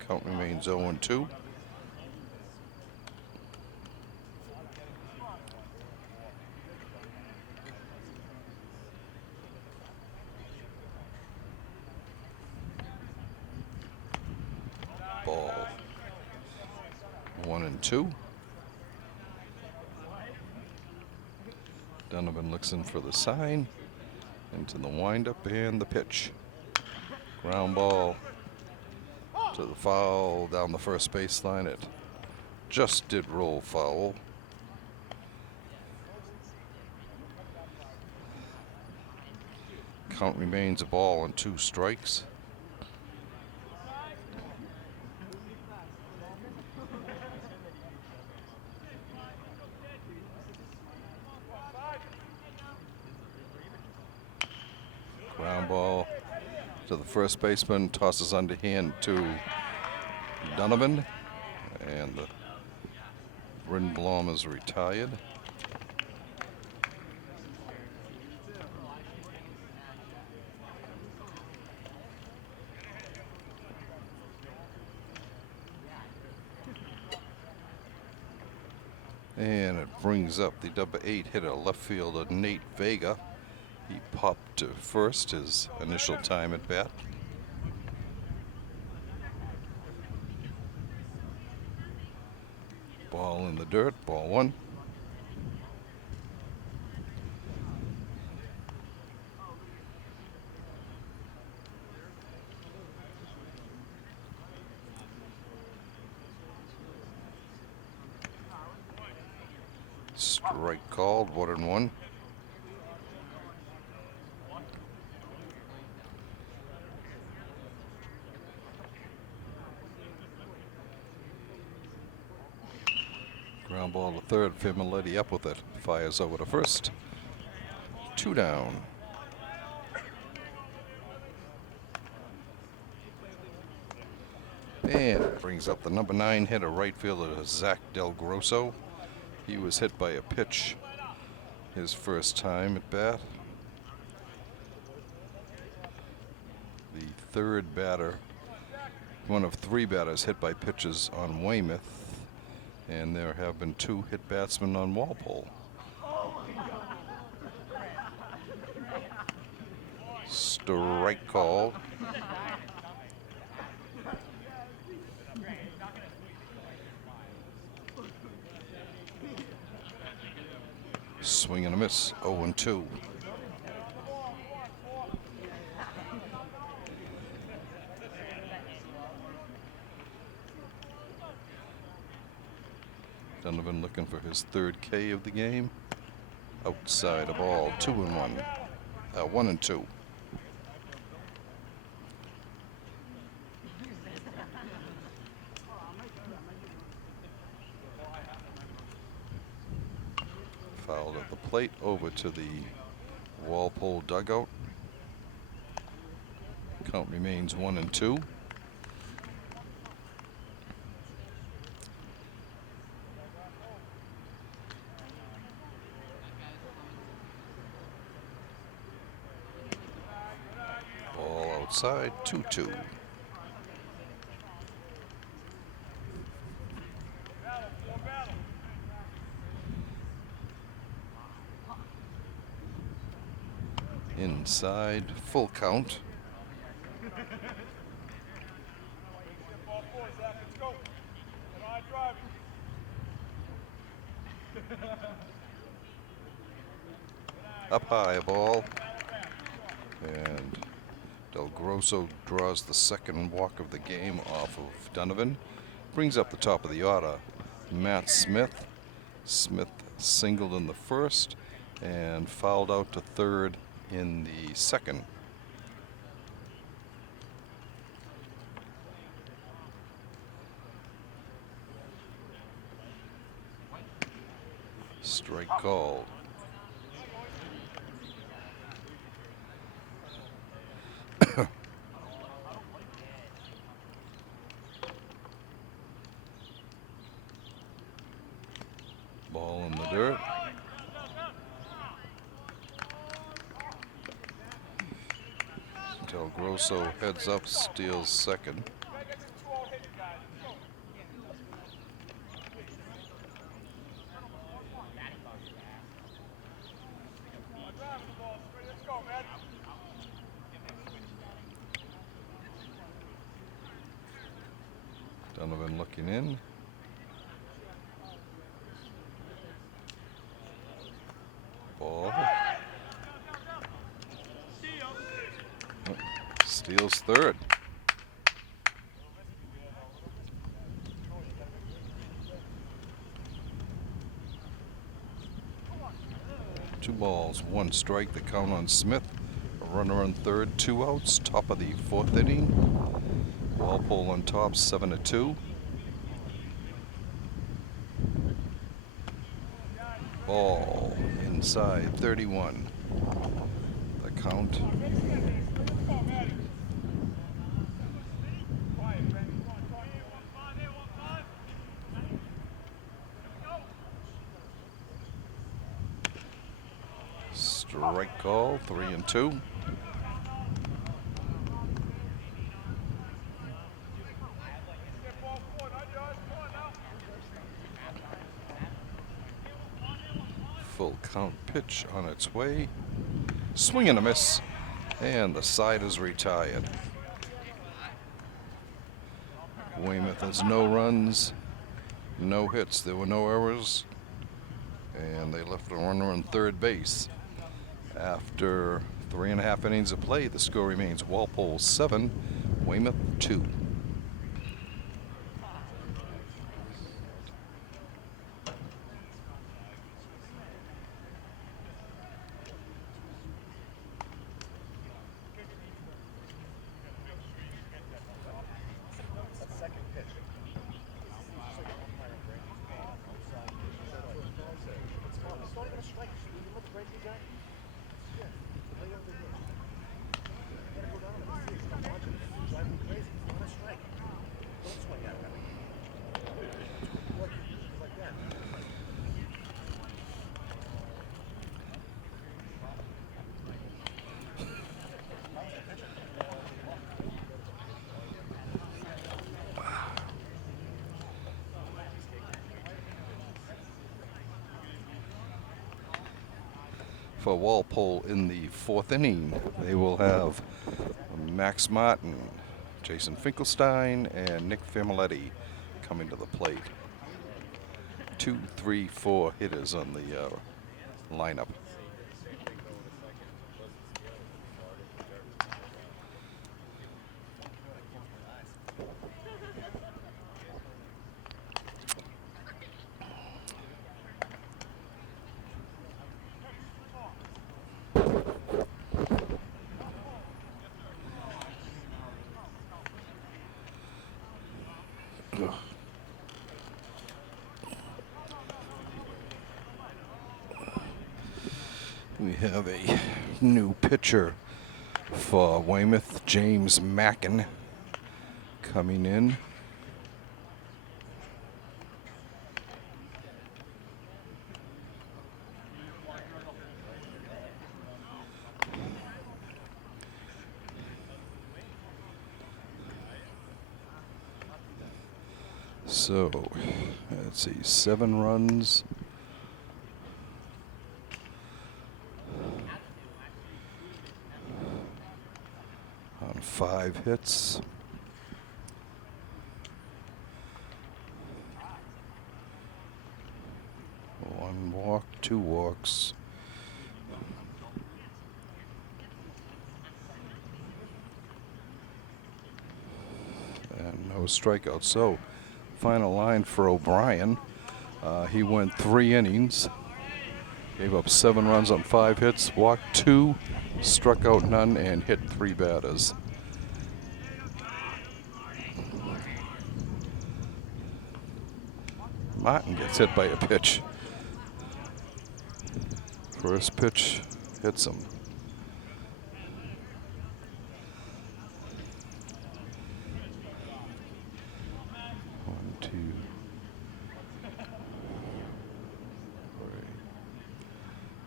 Count remains 0-2. Ball. 1-2. Donovan looks in for the sign. Into the windup and the pitch. Ground ball to the foul down the first baseline. It just did roll foul. Count remains a ball and 2 strikes. Ground ball to the first baseman, tosses underhand to Donovan, and the Lindblom is retired. And it brings up the #8 hitter, left fielder Nate Vega. He popped to first his initial time at bat. Ball in the dirt, ball 1. Strike called, 1-1. Ground ball to third. Familetti up with it. Fires over to first. 2 down. And brings up the number 9 hitter, right fielder Zach Del Grosso. He was hit by a pitch his first time at bat. The third batter, one of 3 batters hit by pitches on Weymouth, and there have been 2 hit batsmen on Walpole. Strike called. Swing and a miss, 0-2. Donovan looking for his 3rd K of the game. Outside a ball, 2-1. 1-2. Fouled at the plate, over to the Walpole dugout. Count remains 1-2. Ball outside, 2-2. Inside, full count. Up high, a ball. And Del Grosso draws the 2nd walk of the game off of Donovan. Brings up the top of the order, Matt Smith. Smith singled in the 1st and fouled out to 3rd in the 2nd. Strike called. Ball in the dirt. Del Grosso heads up, steals 2nd. Donovan looking in. Ball. Steals 3rd. Two balls, 1 strike. The count on Smith. A runner on 3rd, 2 outs. Top of the 4th inning. Walpole on top, 7-2. Ball inside, 31. The count. Strike call, 3-2. Full count pitch on its way. Swing and a miss. And the side is retired. Weymouth has no runs, no hits. There were no errors. And they left a runner on 3rd base. After 3.5 innings of play, the score remains Walpole 7, Weymouth 2. For Walpole in the fourth inning, they will have Max Martin, Jason Finkelstein, and Nick Familetti coming to the plate. 2, 3, 4 hitters on the lineup. We have a new pitcher for Weymouth, James Mackin, coming in. So, let's see, 7 runs. On 5 hits. One walk, 2 walks. And no strikeouts. So, final line for O'Brien. He went 3 innings. Gave up 7 runs on 5 hits, walked 2, struck out none, and hit 3 batters. Martin gets hit by a pitch. First pitch hits him. One, two, three.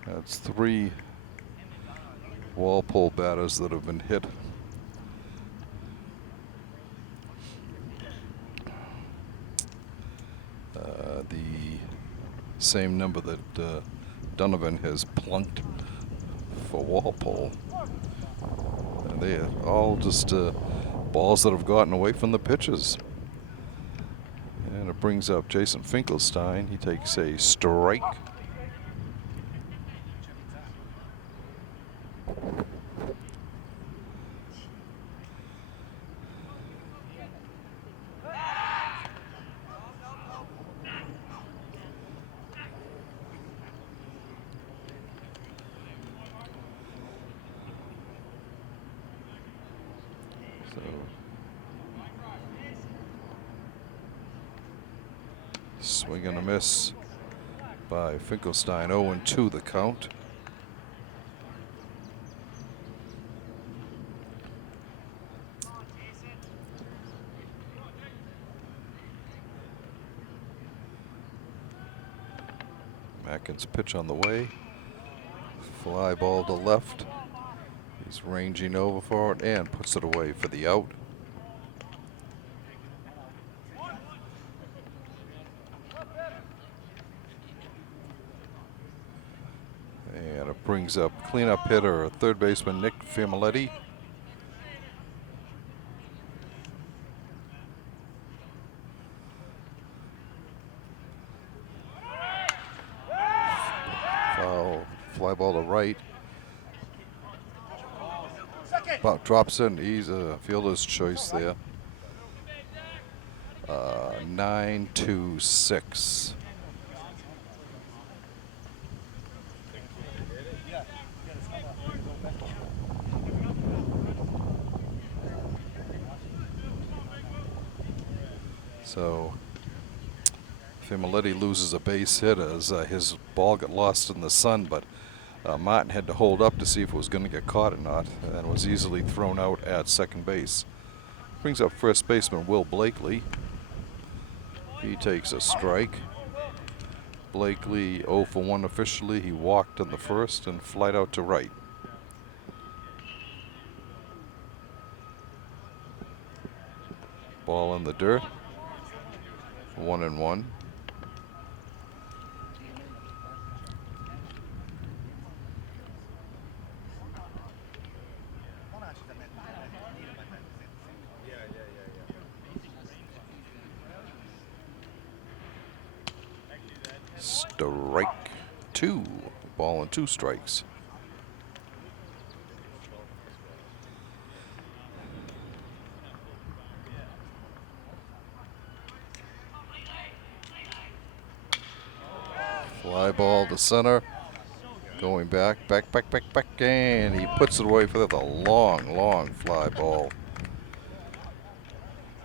That's 3 Walpole batters that have been hit. The same number that Donovan has plunked for Walpole. And they are all just balls that have gotten away from the pitches. And it brings up Jason Finkelstein. He takes a strike. Swing and a miss by Finkelstein. 0-2 the count. Mackin's pitch on the way. Fly ball to left. He's ranging over for it and puts it away for the out. And it brings up cleanup hitter, third baseman Nick Familetti. Foul, fly ball to right. Drops in. He's a fielder's choice there. 9-6. So Familetti loses a base hit as his ball got lost in the sun, but Martin had to hold up to see if it was going to get caught or not, and was easily thrown out at second base. Brings up first baseman Will Blakely. He takes a strike. Blakely 0 for 1 officially. He walked in the first and flied out to right. Ball in the dirt. 1-1. Strike two. Ball and 2 strikes. Fly ball to center. Going back, and he puts it away for the long, long fly ball.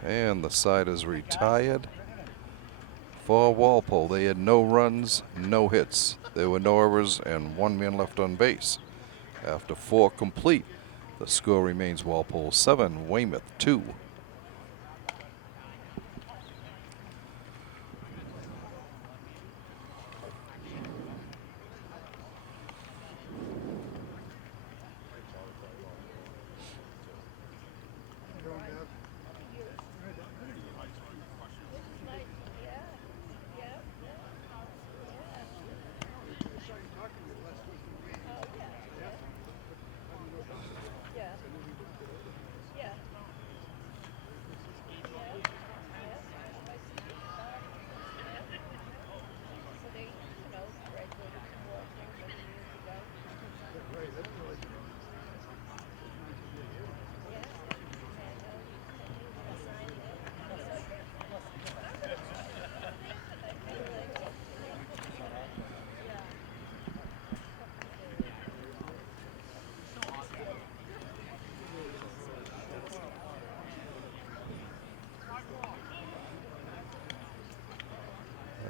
And the side is retired for Walpole. They had no runs, no hits. There were no errors and 1 man left on base. After 4 complete, the score remains Walpole 7, Weymouth 2.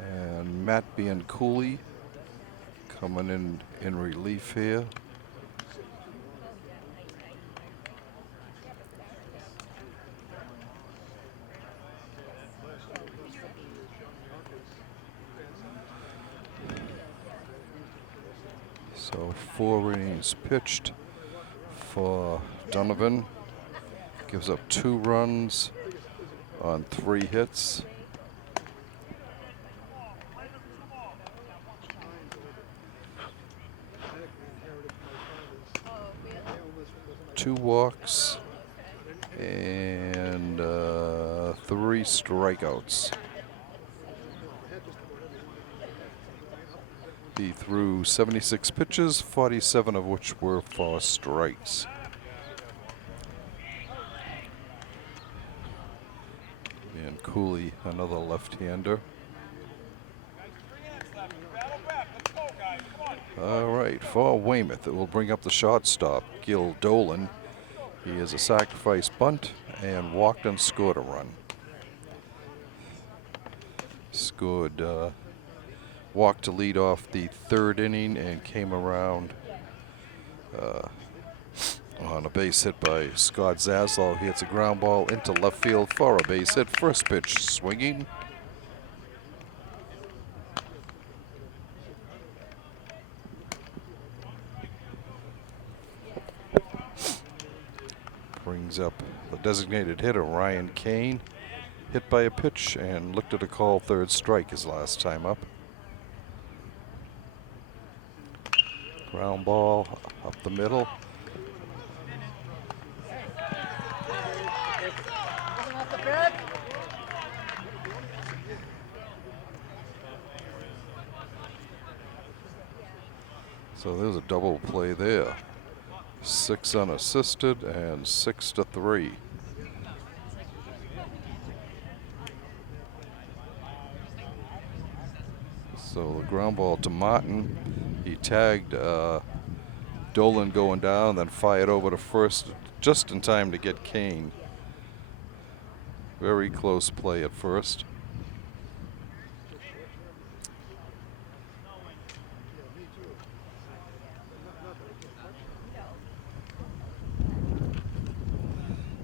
And Matt Bianculli coming in relief here. So 4 innings pitched for Donovan. Gives up 2 runs on 3 hits. Two walks and 3 strikeouts. He threw 76 pitches, 47 of which were for strikes. And Cooley, another left-hander. All right, for Weymouth, it will bring up the shortstop, Gil Dolan. He is a sacrifice bunt and walked and scored a run. Scored, walked to lead off the 3rd inning and came around on a base hit by Scott Zaslow. He hits a ground ball into left field for a base hit. First pitch swinging. Brings up the designated hitter, Ryan Kane. Hit by a pitch and looked at a call 3rd strike his last time up. Ground ball up the middle. So there's a double play there. 6 unassisted and 6-3. So the ground ball to Martin. He tagged Dolan going down, then fired over to first just in time to get Kane. Very close play at first.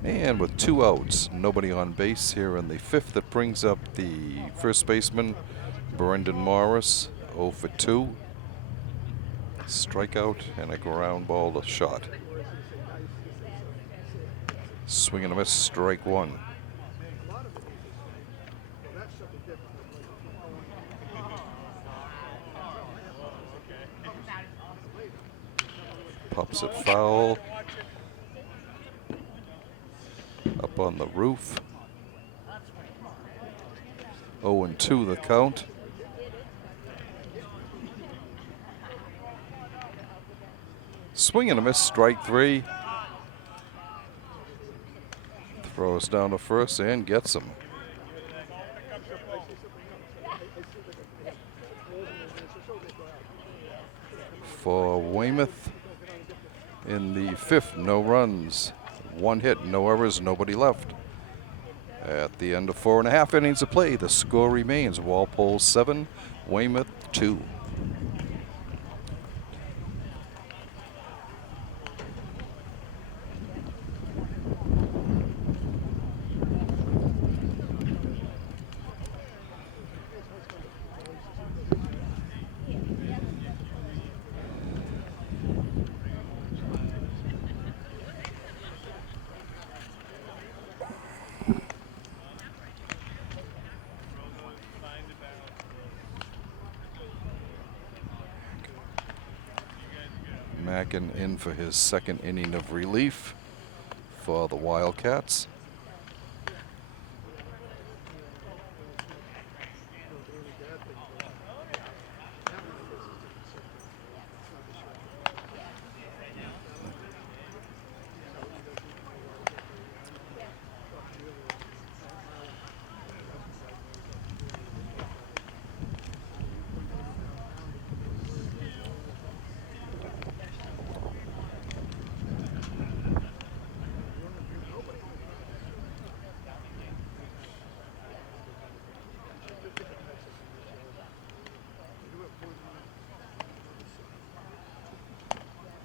And with 2 outs, nobody on base here in the 5th, that brings up the first baseman, Brendan Morris, 0 for 2. Strikeout and a ground ball to shot. Swing and a miss, strike 1. Pops it foul. Up on the roof. 0-2 the count. Swing and a miss, strike three. Throws down to first and gets him. For Weymouth in the fifth, no runs, one hit, no errors, nobody left. At the end of 4.5 innings of play, the score remains Walpole 7, Weymouth 2. Mackin in for his second inning of relief for the Wildcats.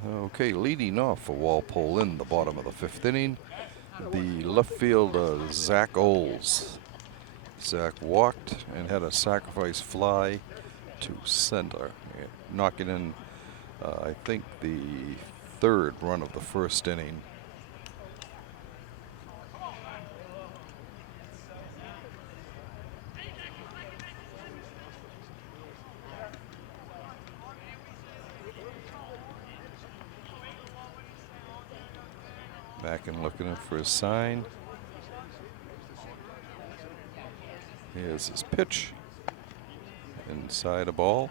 Okay, leading off for Walpole in the bottom of the fifth inning, the left fielder, Zach Oles. Zach walked and had a sacrifice fly to center, knocking in, I think, the third run of the first inning. Back and looking in for his sign. Here's his pitch. Inside a ball.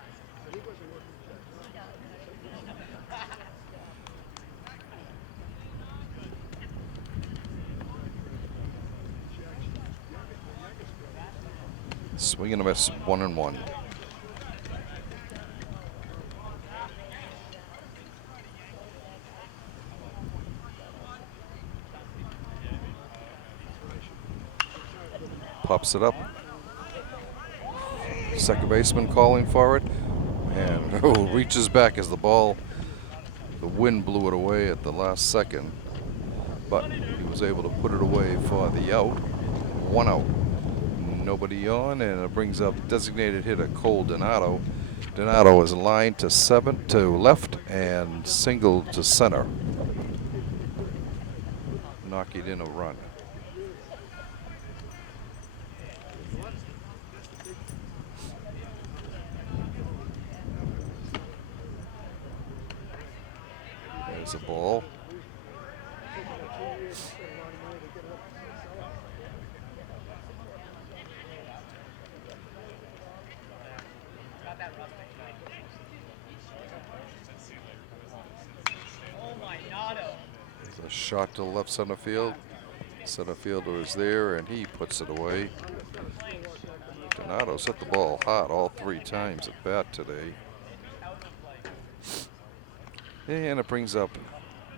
Swing and a miss, 1-1. Pops it up. Second baseman calling for it. And reaches back as the ball, the wind blew it away at the last second. But he was able to put it away for the out. 1 out. Nobody on, and it brings up designated hitter Cole Donato. Donato is lined to left and singled to center, knocking in a run. There's a ball. There's a shot to left center field. Center fielder is there, and he puts it away. Donato's hit the ball hard all 3 times at bat today. And it brings up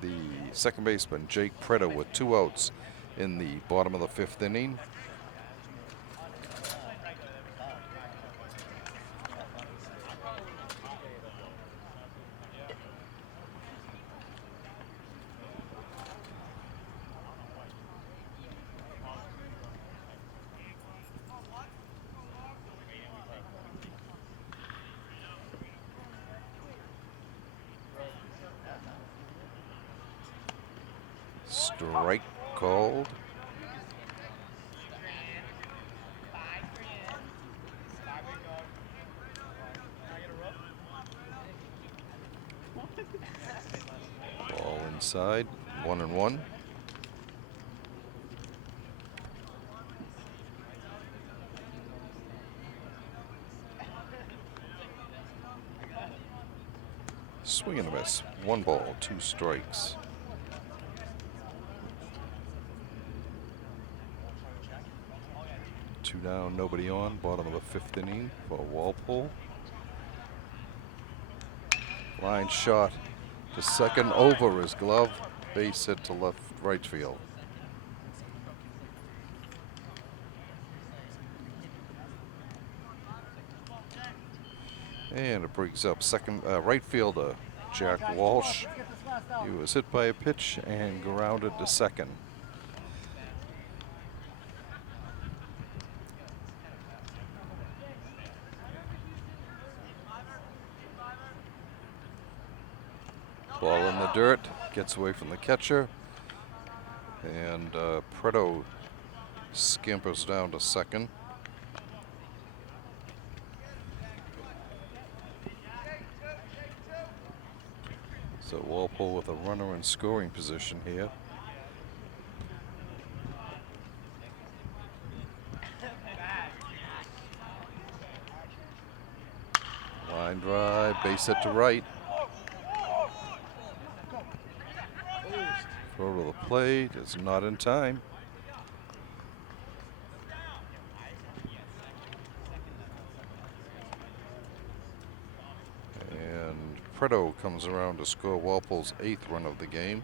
the second baseman, Jake Preda, with 2 outs in the bottom of the 5th inning. Strike called. Ball inside, 1-1. Swing and a miss. 1 ball, 2 strikes. Two down, nobody on. Bottom of the 5th inning for Walpole. Line shot to second over his glove. Base hit to right field. And it brings up right fielder Jack Walsh. He was hit by a pitch and grounded to second. Ball in the dirt, gets away from the catcher, and Preto scampers down to second. So Walpole with a runner in scoring position here. Line drive, base hit to right. Throw to the plate is not in time. And Preto comes around to score Walpole's 8th run of the game.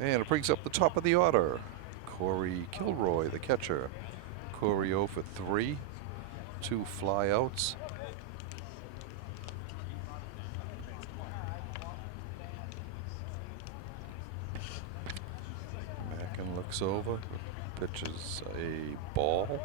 And it brings up the top of the order. Corey Kilroy, the catcher. Corey 0 for 3, 2 flyouts. Mackin looks over, pitches a ball.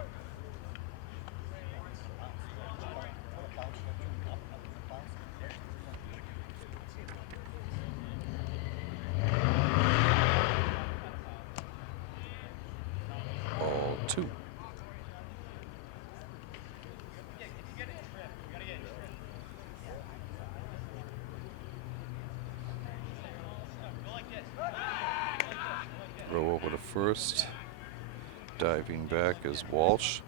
Ball 2. Throw over to first. Diving back is Walsh.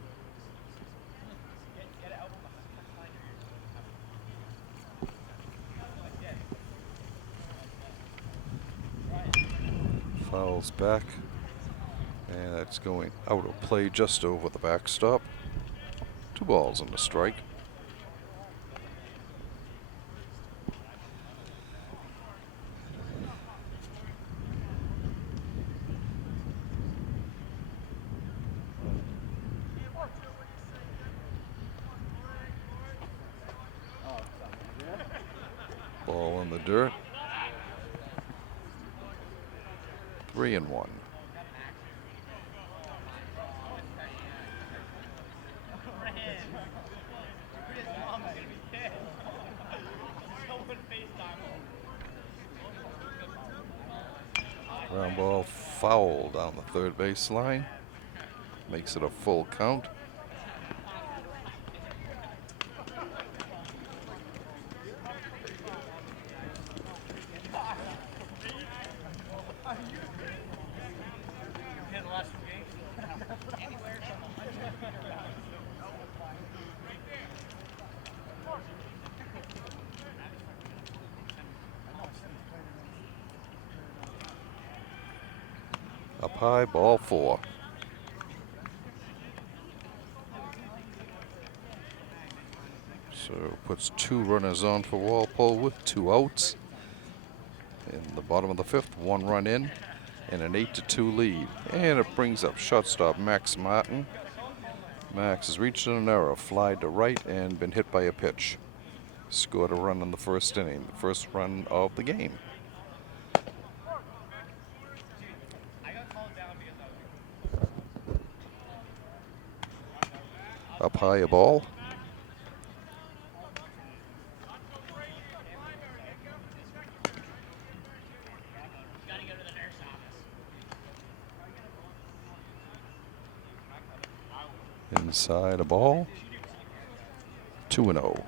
Fouls back. And that's going out of play just over the backstop. 2 balls and a strike. Ball in the dirt. 3-1. Ground ball foul down the third base line. Makes it a full count. Up high, ball 4. So puts 2 runners on for Walpole with 2 outs. In the bottom of the 5th, 1 run in and an 8-2 lead. And it brings up shortstop Max Martin. Max has reached an error, flied to right and been hit by a pitch. Scored a run in the 1st inning, the 1st run of the game. Up high, a ball. Inside, a ball. 2-0.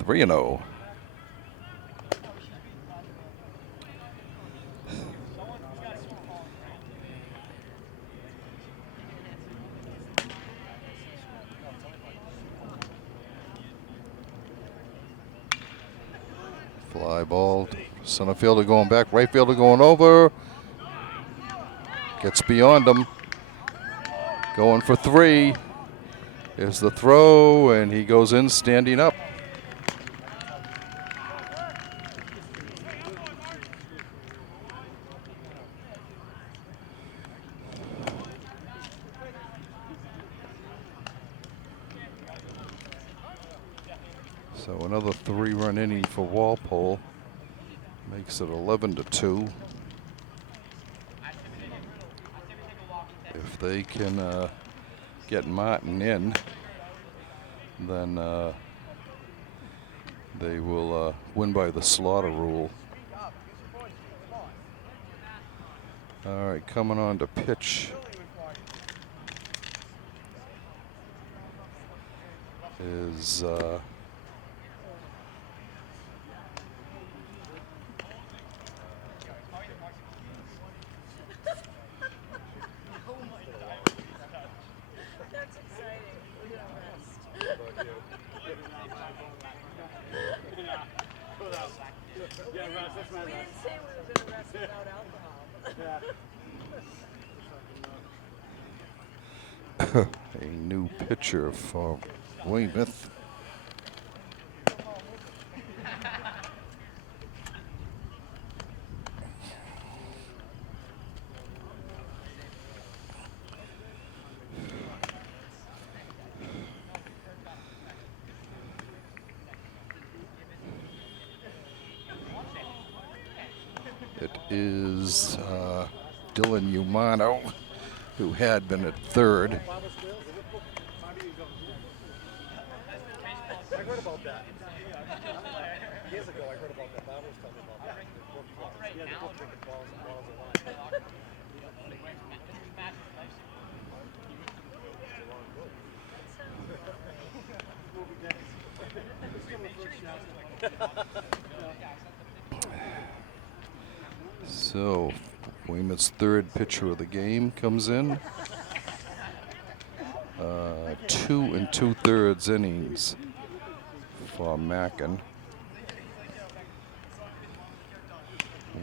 Three and 0. ball. Center fielder going back, right fielder going over. Gets beyond him. Going for 3. Here's the throw, and he goes in standing up. So another 3-run inning for Walpole. Makes it 11-2. If they can get Martin in, then they will win by the slaughter rule. All right, coming on to pitch is That's exciting. We're gonna rest. We didn't say we were gonna rest without alcohol. a new pitcher for Weymouth. It is Dylan Umano, who had been at third. I heard about that. Years ago, I heard about that. Bob was telling me about that. Yeah, they both drinking balls and balls of wine. So, Weymouth's third pitcher of the game comes in. 2 2/3 innings for Mackin.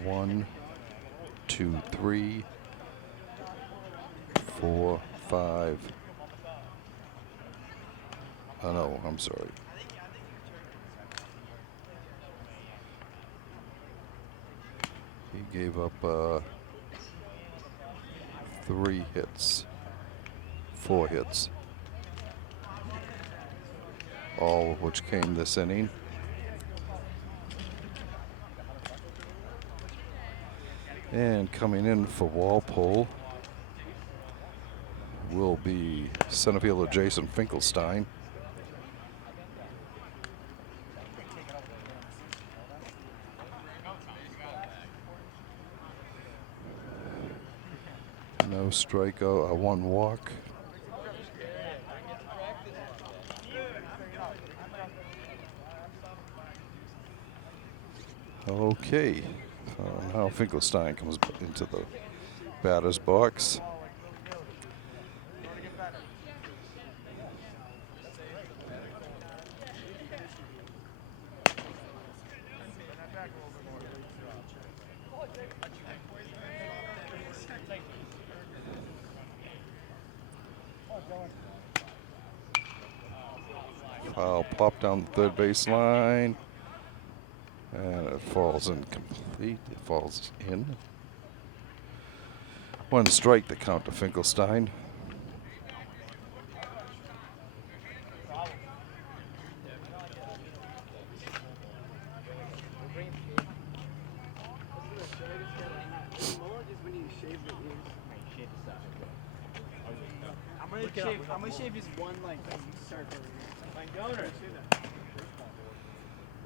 1, 2, 3, 4, 5. Oh no, I'm sorry. He gave up 3 hits, 4 hits, all of which came this inning. And coming in for Walpole will be center fielder Jason Finkelstein. No strikeout, 1 walk. Okay, now Finkelstein comes into the batter's box. Foul pop down the third base line. And it falls incomplete. It falls in. 1 strike, the count to Finkelstein. I'm gonna shave just one like circle.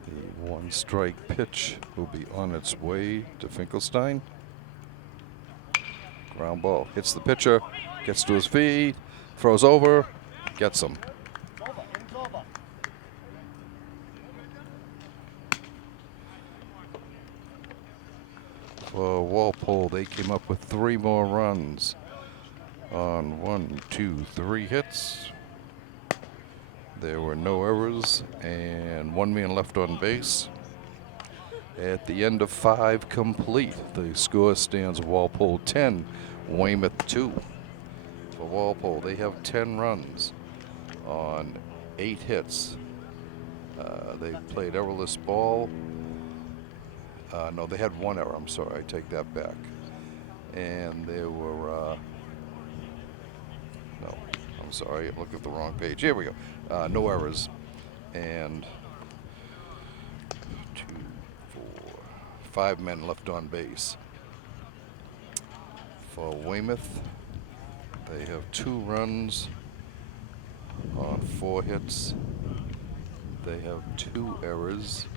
The 1 strike pitch will be on its way to Finkelstein. Ground ball hits the pitcher, gets to his feet, throws over, gets him. For Walpole, they came up with 3 more runs on 1, 2, 3 hits. There were no errors and 1 man left on base. At the end of 5 complete, the score stands Walpole 10, Weymouth 2. For Walpole, they have 10 runs on 8 hits. They played errorless ball. No, they had 1 error. I'm sorry, I take that back. And there were, no, I'm sorry, I looked at the wrong page. Here we go. No errors. And 2, 4, 5 men left on base. For Weymouth, they have 2 runs on 4 hits. They have 2 errors.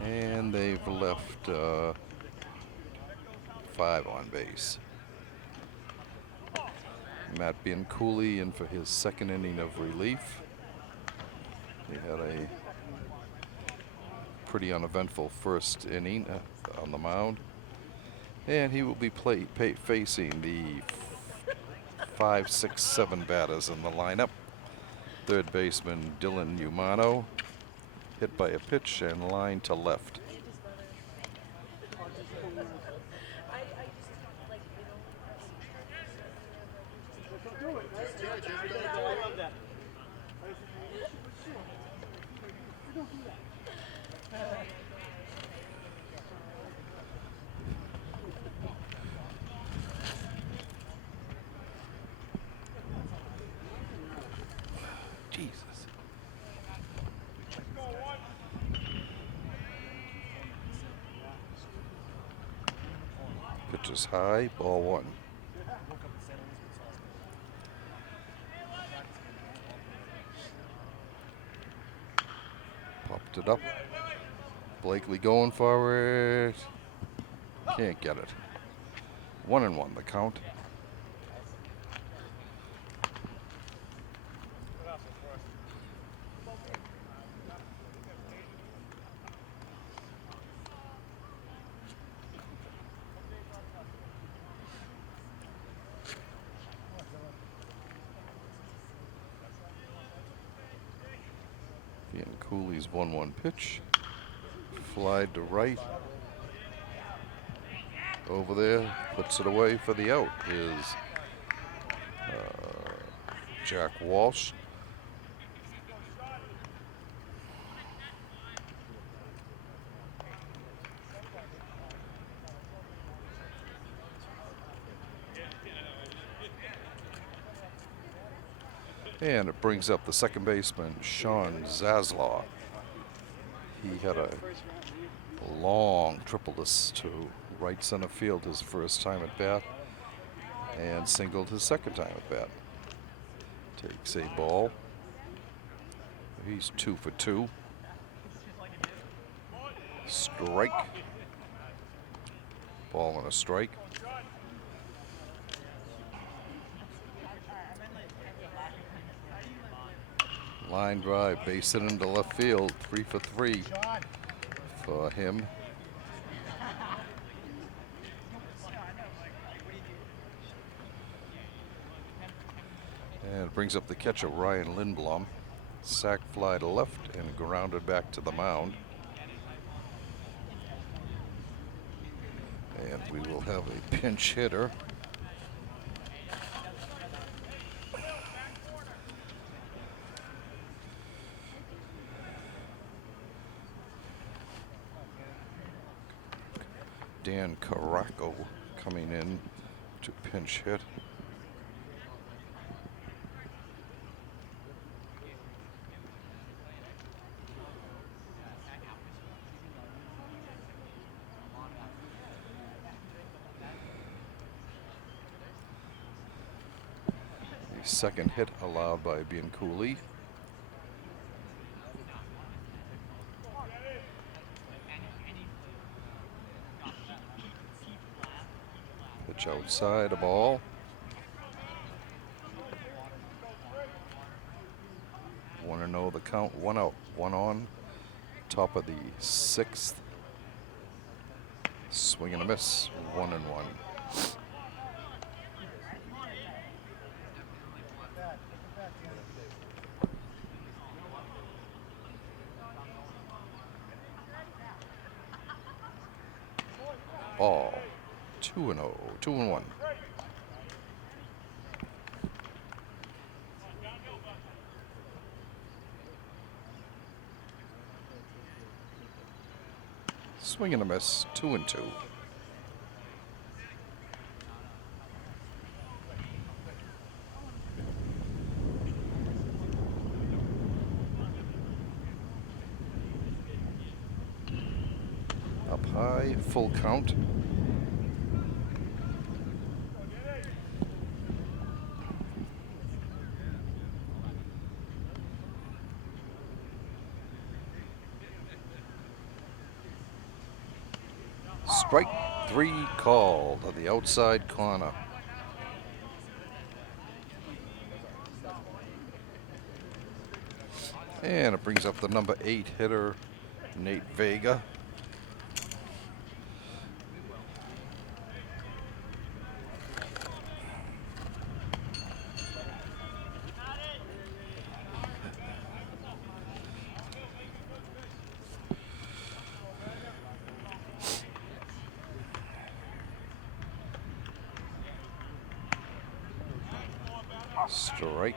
And they've left 5 on base. Matt Bianculli in for his 2nd inning of relief. He had a pretty uneventful 1st inning on the mound. And he will be facing the 5, 6, 7 batters in the lineup. 3rd baseman Dylan Umano, hit by a pitch and line to left. Jesus. Pitch is high, ball 1. Popped it up. Blakely going for it. Can't get it. 1-1 the count. Cooley's 1-1 pitch. Fly to right. Over there, puts it away for the out is Jack Walsh. And it brings up the 2nd baseman, Sean Zaslaw. He had a long triple to right center field his 1st time at bat and singled his 2nd time at bat. Takes a ball. He's 2 for 2. Strike. Ball and a strike. Line drive, base hit into left field. 3 for 3 for him. And it brings up the catcher, Ryan Lindblom. Sac fly to left and grounded back to the mound. And we will have a pinch hitter. Dan Caraco coming in to pinch hit. The 2nd hit allowed by Bianculli. Pitch outside, a ball. Want to know the count? 1 out, 1 on. Top of the 6th. Swing and a miss. 1-1. 2-0, 2-1. Swing and a miss, 2-2. Up high, full count. Strike 3 called on the outside corner. And it brings up the number 8 hitter, Nate Vega. Strike.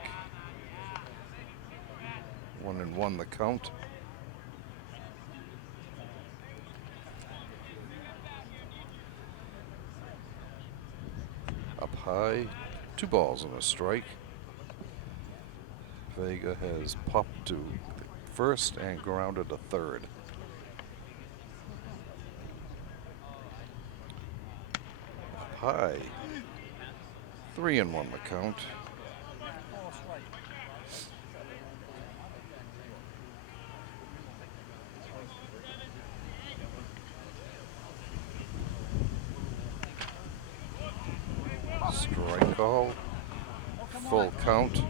1-1 the count. Up high, 2 balls and a strike. Vega has popped to first and grounded to third. Up high, 3-1 the count. Strike call, full count.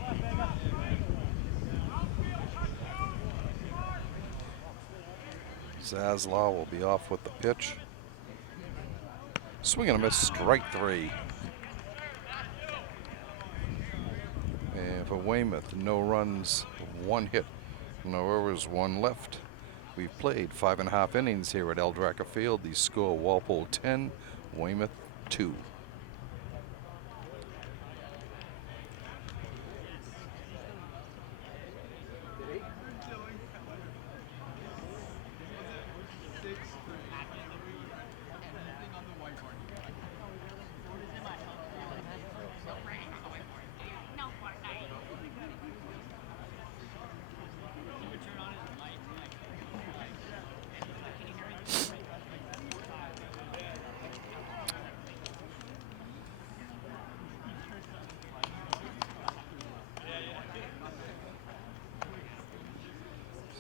Zaslaw will be off with the pitch. Swing and a miss, strike 3. And for Weymouth, no runs, 1 hit, no errors, 1 left. We've played 5.5 innings here at Eldracker Field. The score: Walpole 10, Weymouth 2.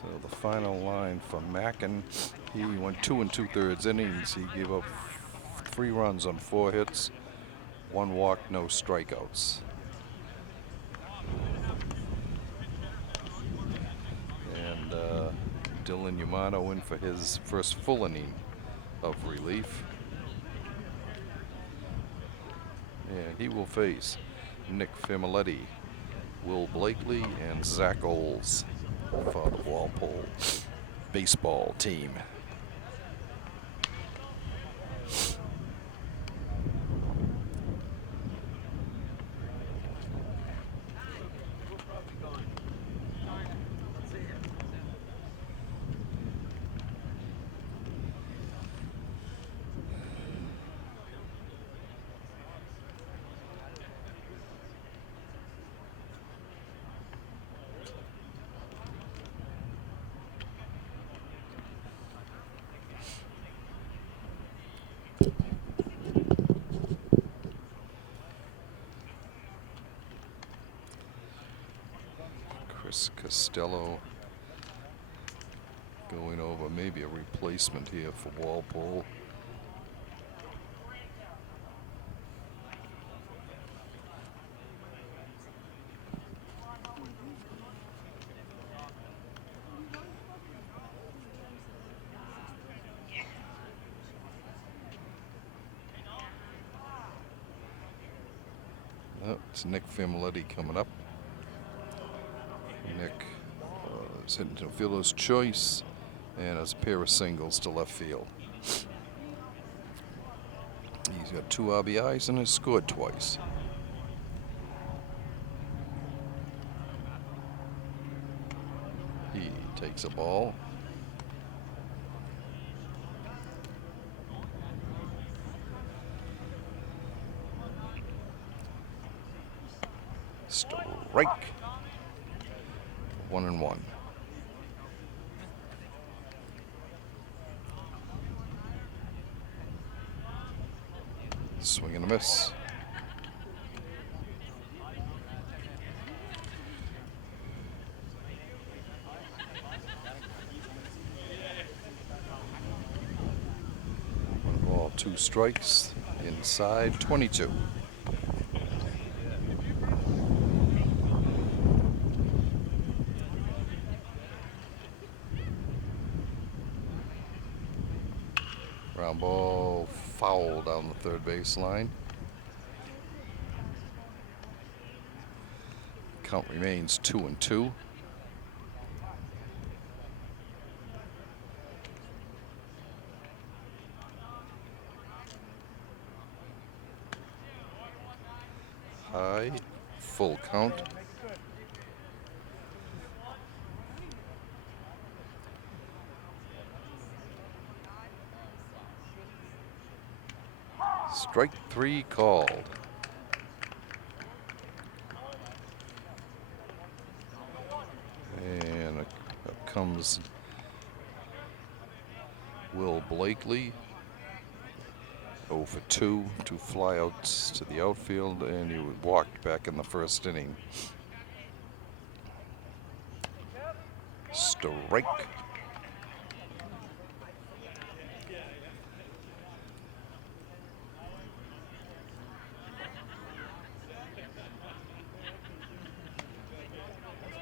So the final line for Mackin, he went 2 2/3 innings. He gave up 3 runs on 4 hits, 1 walk, no strikeouts. And Dylan Yamato in for his first full inning of relief. And he will face Nick Familetti, Will Blakely, and Zach Oles for the Walpole baseball team. Chris Costello going over, maybe a replacement here for Walpole. Oh, it's Nick Familetti coming up. Nick is hitting to fielder's choice and has a pair of singles to left field. He's got 2 RBIs and has scored twice. He takes a ball. Strike. 1-1. Swing and a miss. One ball, 2 strikes. Inside, 22. Ground ball, foul down the third baseline. Count remains 2-2. High, full count. Strike 3 called. And up comes Will Blakely. 0 for 2, 2 flyouts to the outfield, and he walked back in the first inning. Strike.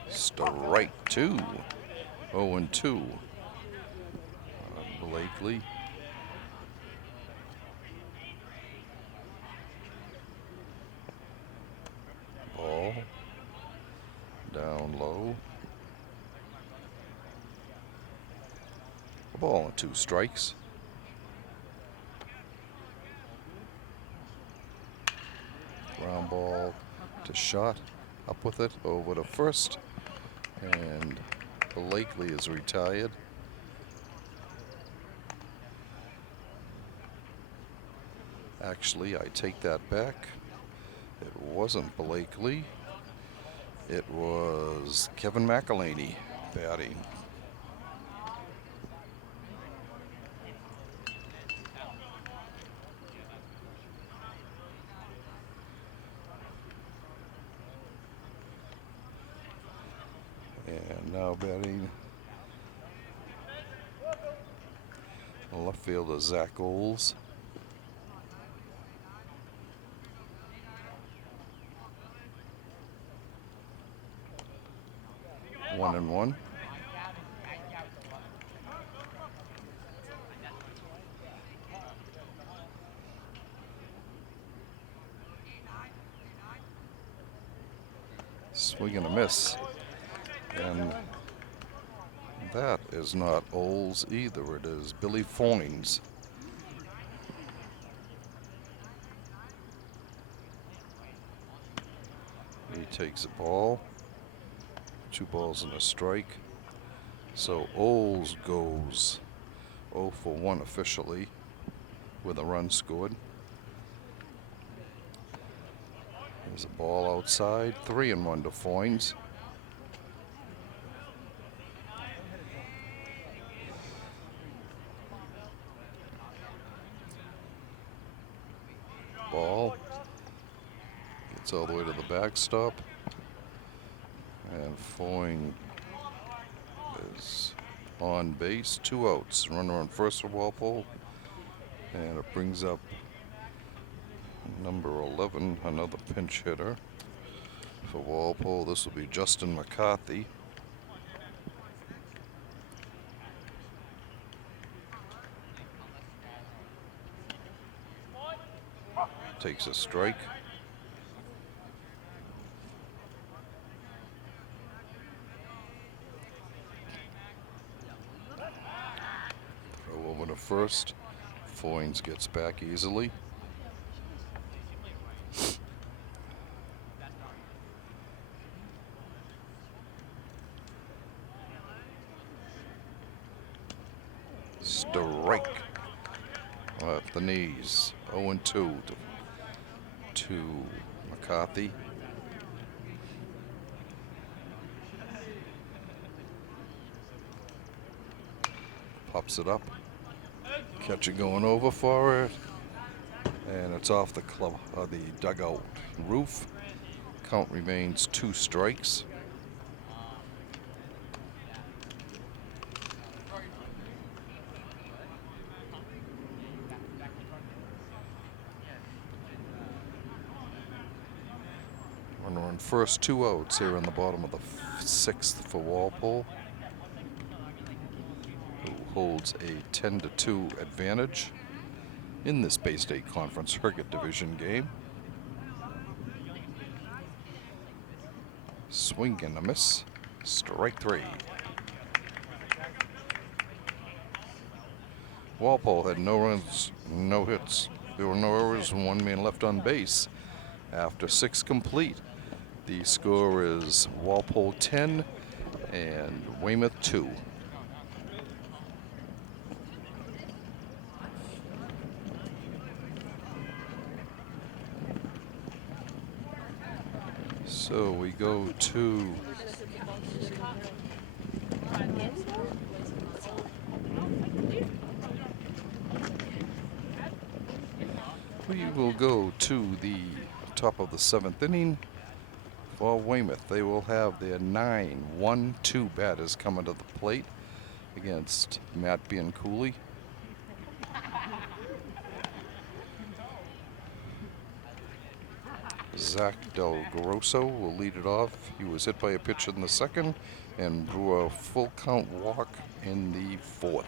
Strike 2. 0-2. Blakely. Ball. Down low. A ball and 2 strikes. Ground ball to shot. Up with it over to first. And Blakely is retired. Actually, I take that back. It wasn't Blakely. It was Kevin McElhaney batting. And now batting left fielder Zach Oles. One and one. Swing and a miss. And that is not Oles either. It is Billy Foynes. He takes a ball. 2 balls and a strike. So Oles goes 0 for 1 officially with a run scored. There's a ball outside. 3-1 to Foynes. Ball gets all the way to the backstop. And Foynes is on base. 2 outs. Runner on first for Walpole. And it brings up number 11, another pinch hitter for Walpole. This will be Justin McCarthy. Takes a strike. Throw over to first. Foynes gets back easily. strike at the knees. 0-2 to McCarthy. Pops it up. Catcher going over for it. And it's off the the dugout roof. Count remains 2 strikes. Runner on first, 2 outs here in the bottom of the 6th for Walpole, who holds a 10-2 advantage in this Bay State Conference Circuit Division game. Swing and a miss. Strike 3. Walpole had no runs, no hits. There were no errors and 1 man left on base after 6 complete. The score is Walpole 10 and Weymouth 2. So we go to the top of the 7th inning for Weymouth. They will have their 9-1-2 batters coming to the plate against Matt Bianculli. Zach Del Grosso will lead it off. He was hit by a pitch in the 2nd and drew a full count walk in the 4th.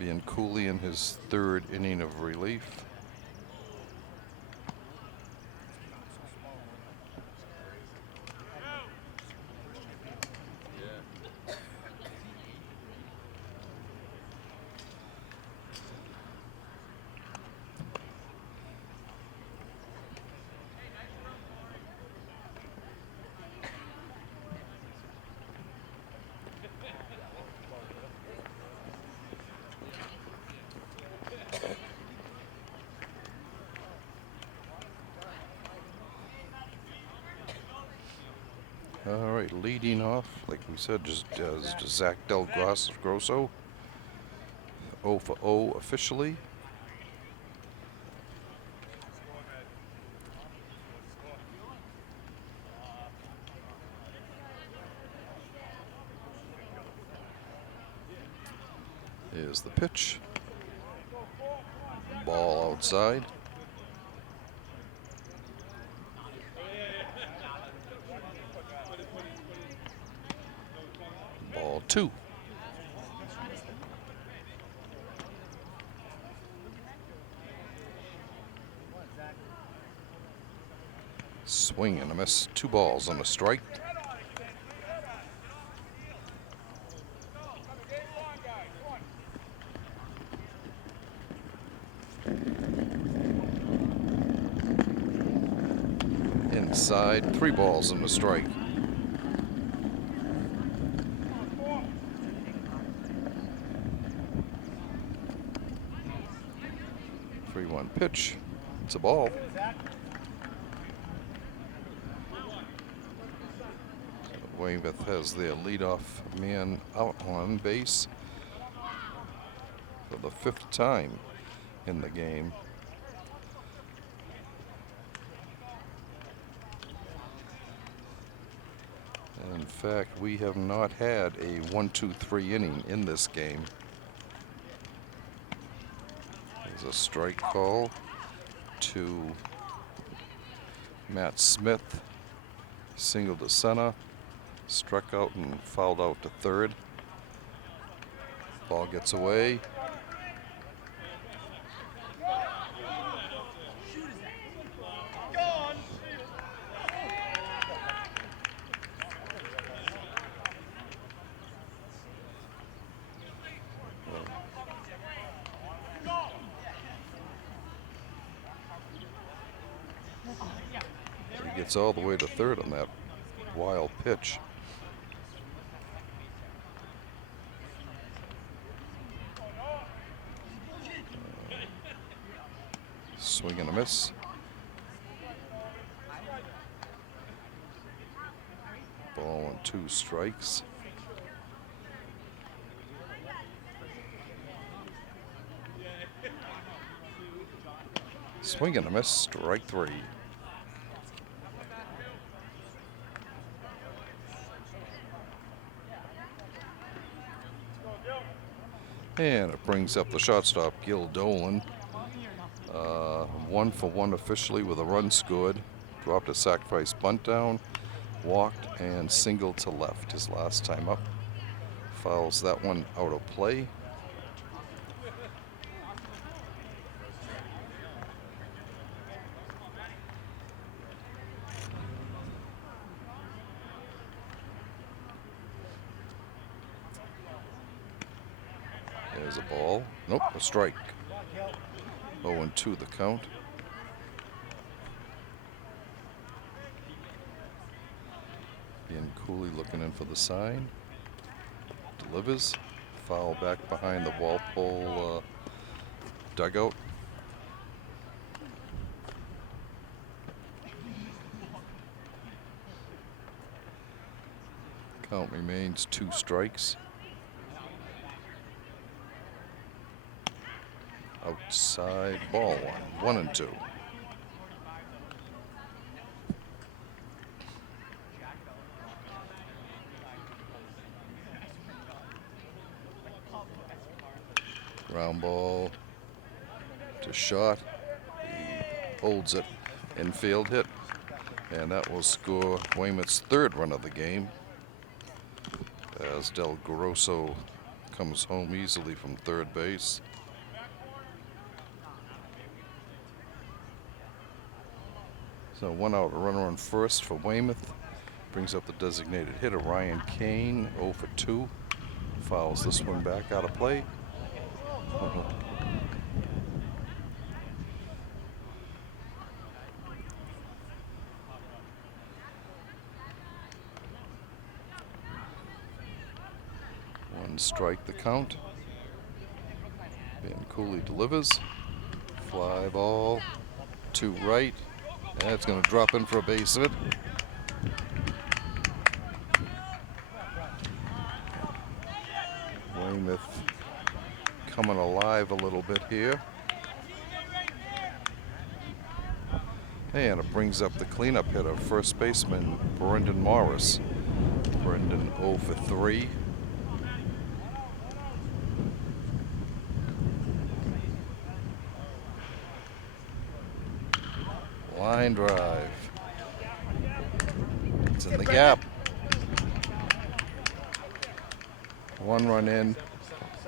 Bianculli in his 3rd inning of relief. All right, leading off, like we said, just Zach Del Grosso. 0 for 0 officially. Here's the pitch. Ball outside. Ball 2. Swing and a miss. 2 balls and a strike. Inside, 3 balls and a strike. Pitch. It's a ball. Weymouth has their leadoff man out on base for the 5th time in the game. In fact, we have not had a 1-2-3 inning in this game. A strike call to Matt Smith. Single to center. Struck out and fouled out to 3rd. Ball gets away. Gets all the way to 3rd on that wild pitch. Swing and a miss. Ball on 2 strikes. Swing and a miss, strike 3. And it brings up the shortstop, Gil Dolan. 1 for 1 officially with a run scored. Dropped a sacrifice bunt down, walked, and singled to left his last time up. Fouls that one out of play. There's a ball. Nope, a strike. 0-2 the count. Ian Cooley looking in for the sign. Delivers. Foul back behind the Walpole dugout. Count remains 2 strikes. Outside ball 1-2. Ground ball to short. He holds it. Infield hit. And that will score Weymouth's 3rd run of the game, as Del Grosso comes home easily from 3rd base. So 1 out, a runner on first for Weymouth. Brings up the designated hitter, Ryan Kane, 0 for 2. Fouls this one back out of play. One strike the count. Ben Cooley delivers. Fly ball to right. That's going to drop in for a base hit. Weymouth coming alive a little bit here. And it brings up the cleanup hitter, first baseman Brendan Morris. Brendan 0 for 3. Line drive. It's in the gap. 1 run in.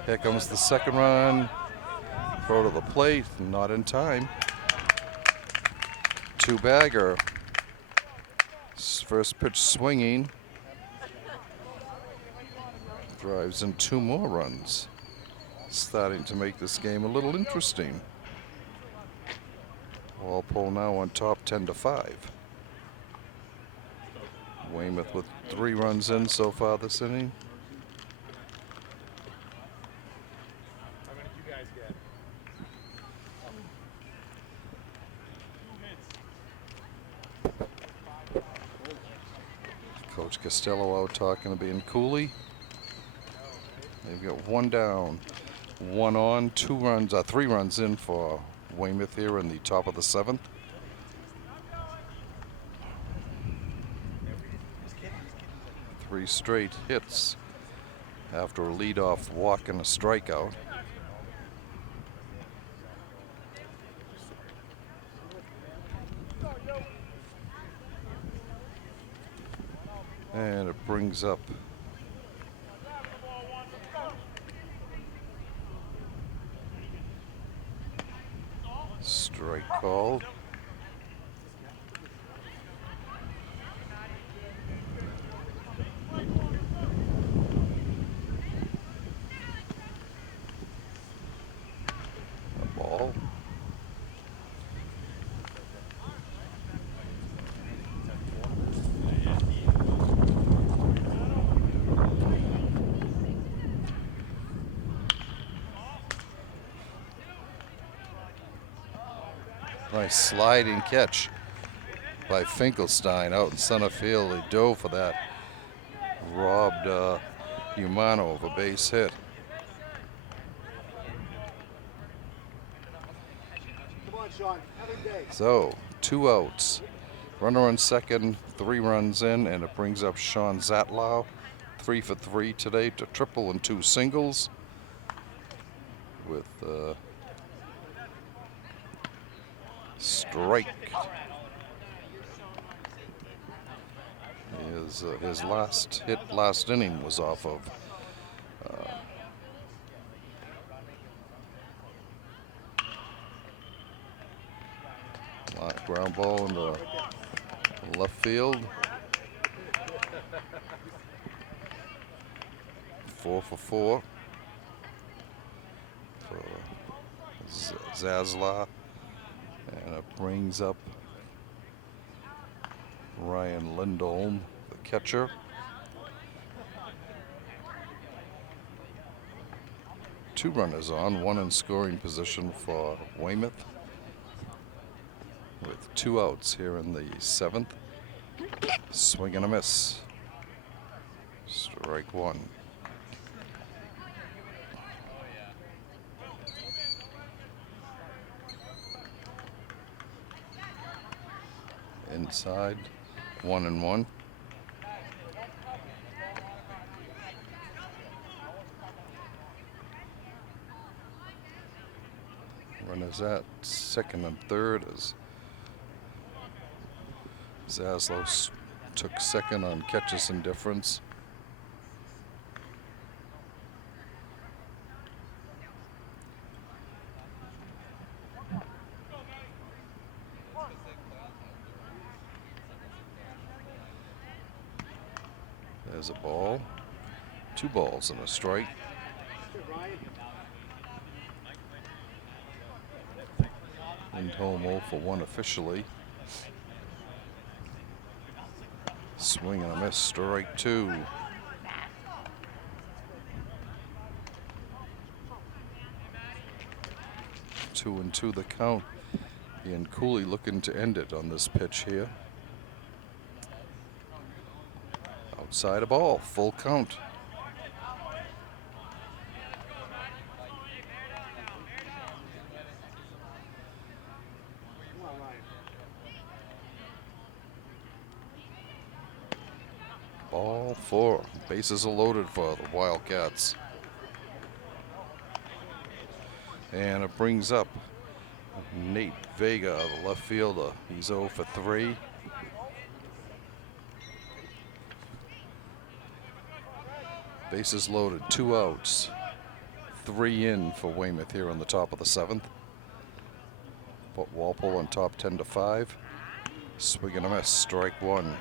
Here comes the 2nd run. Throw to the plate, not in time. 2-bagger. First pitch swinging. Drives in 2 more runs. Starting to make this game a little interesting. Walpole now on top 10-5. Weymouth with 3 runs in so far this inning. How many did you guys get? Coach Costello out talking to Ian Cooley. They've got 1 down, 1 on, 3 runs in for Weymouth here in the top of the 7th. Three straight hits after a leadoff walk and a strikeout. And it brings up strike called. A ball. Nice sliding catch by Finkelstein out in center field. He dove for that. Robbed Humano of a base hit. Come on, Sean. Have a day. So, 2 outs. Runner on second, 3 runs in, and it brings up Sean Zatlow. 3 for 3 today to triple and 2 singles. With strike. His last hit last inning was off of ground ball in the left field. 4 for 4 for Zasla, and it brings up Ryan Lindholm, the catcher. Two runners on, one in scoring position for Weymouth, with 2 outs here in the 7th. Swing and a miss. Strike 1. Inside, 1-1. Runners at second and third as Zaslow took second on catches and difference. There's a ball. 2 balls and a strike. Lindholm 0 for 1 officially. Swing and a miss, strike 2. Two and 2 the count. Ian Cooley looking to end it on this pitch here. Outside a ball, full count. Ball 4. Bases are loaded for the Wildcats. And it brings up Nate Vega, the left fielder. He's 0 for 3. Bases loaded, 2 outs. 3 in for Weymouth here on the top of the 7th. Put Walpole on top 10-5. Swing and a miss, strike 1.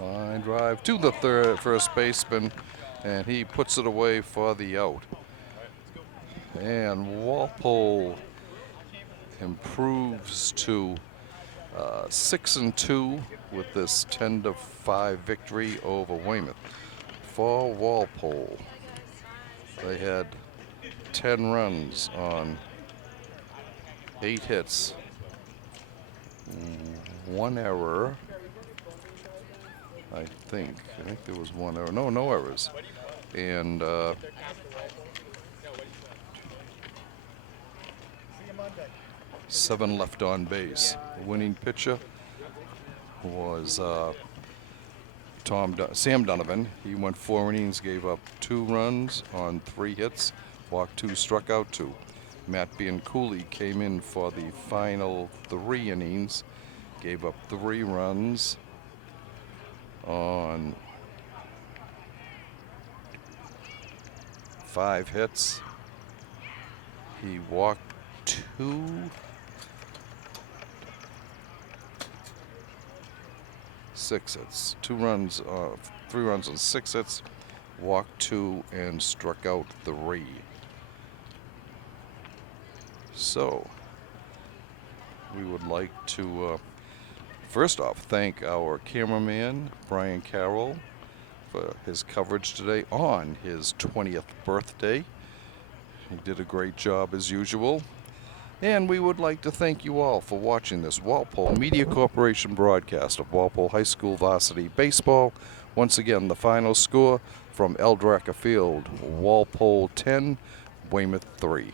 Line drive to the first baseman, and he puts it away for the out. And Walpole improves to 6-2 with this 10-5 victory over Weymouth. For Walpole, they had 10 runs on 8 hits, 1 error. I think there was 1 error. No errors. And 7 left on base. The winning pitcher was Sam Donovan. He went 4 innings, gave up 2 runs on 3 hits, walked 2, struck out 2. Matt Bianculli came in for the final 3 innings, gave up 3 runs on 5 hits. He walked 2. 6 hits, 2 runs, 3 runs on 6 hits, walked 2 and struck out 3. So we would like to first off, thank our cameraman, Brian Carroll, for his coverage today on his 20th birthday. He did a great job as usual. And we would like to thank you all for watching this Walpole Media Corporation broadcast of Walpole High School Varsity Baseball. Once again, the final score from Eldracker Field, Walpole 10, Weymouth 3.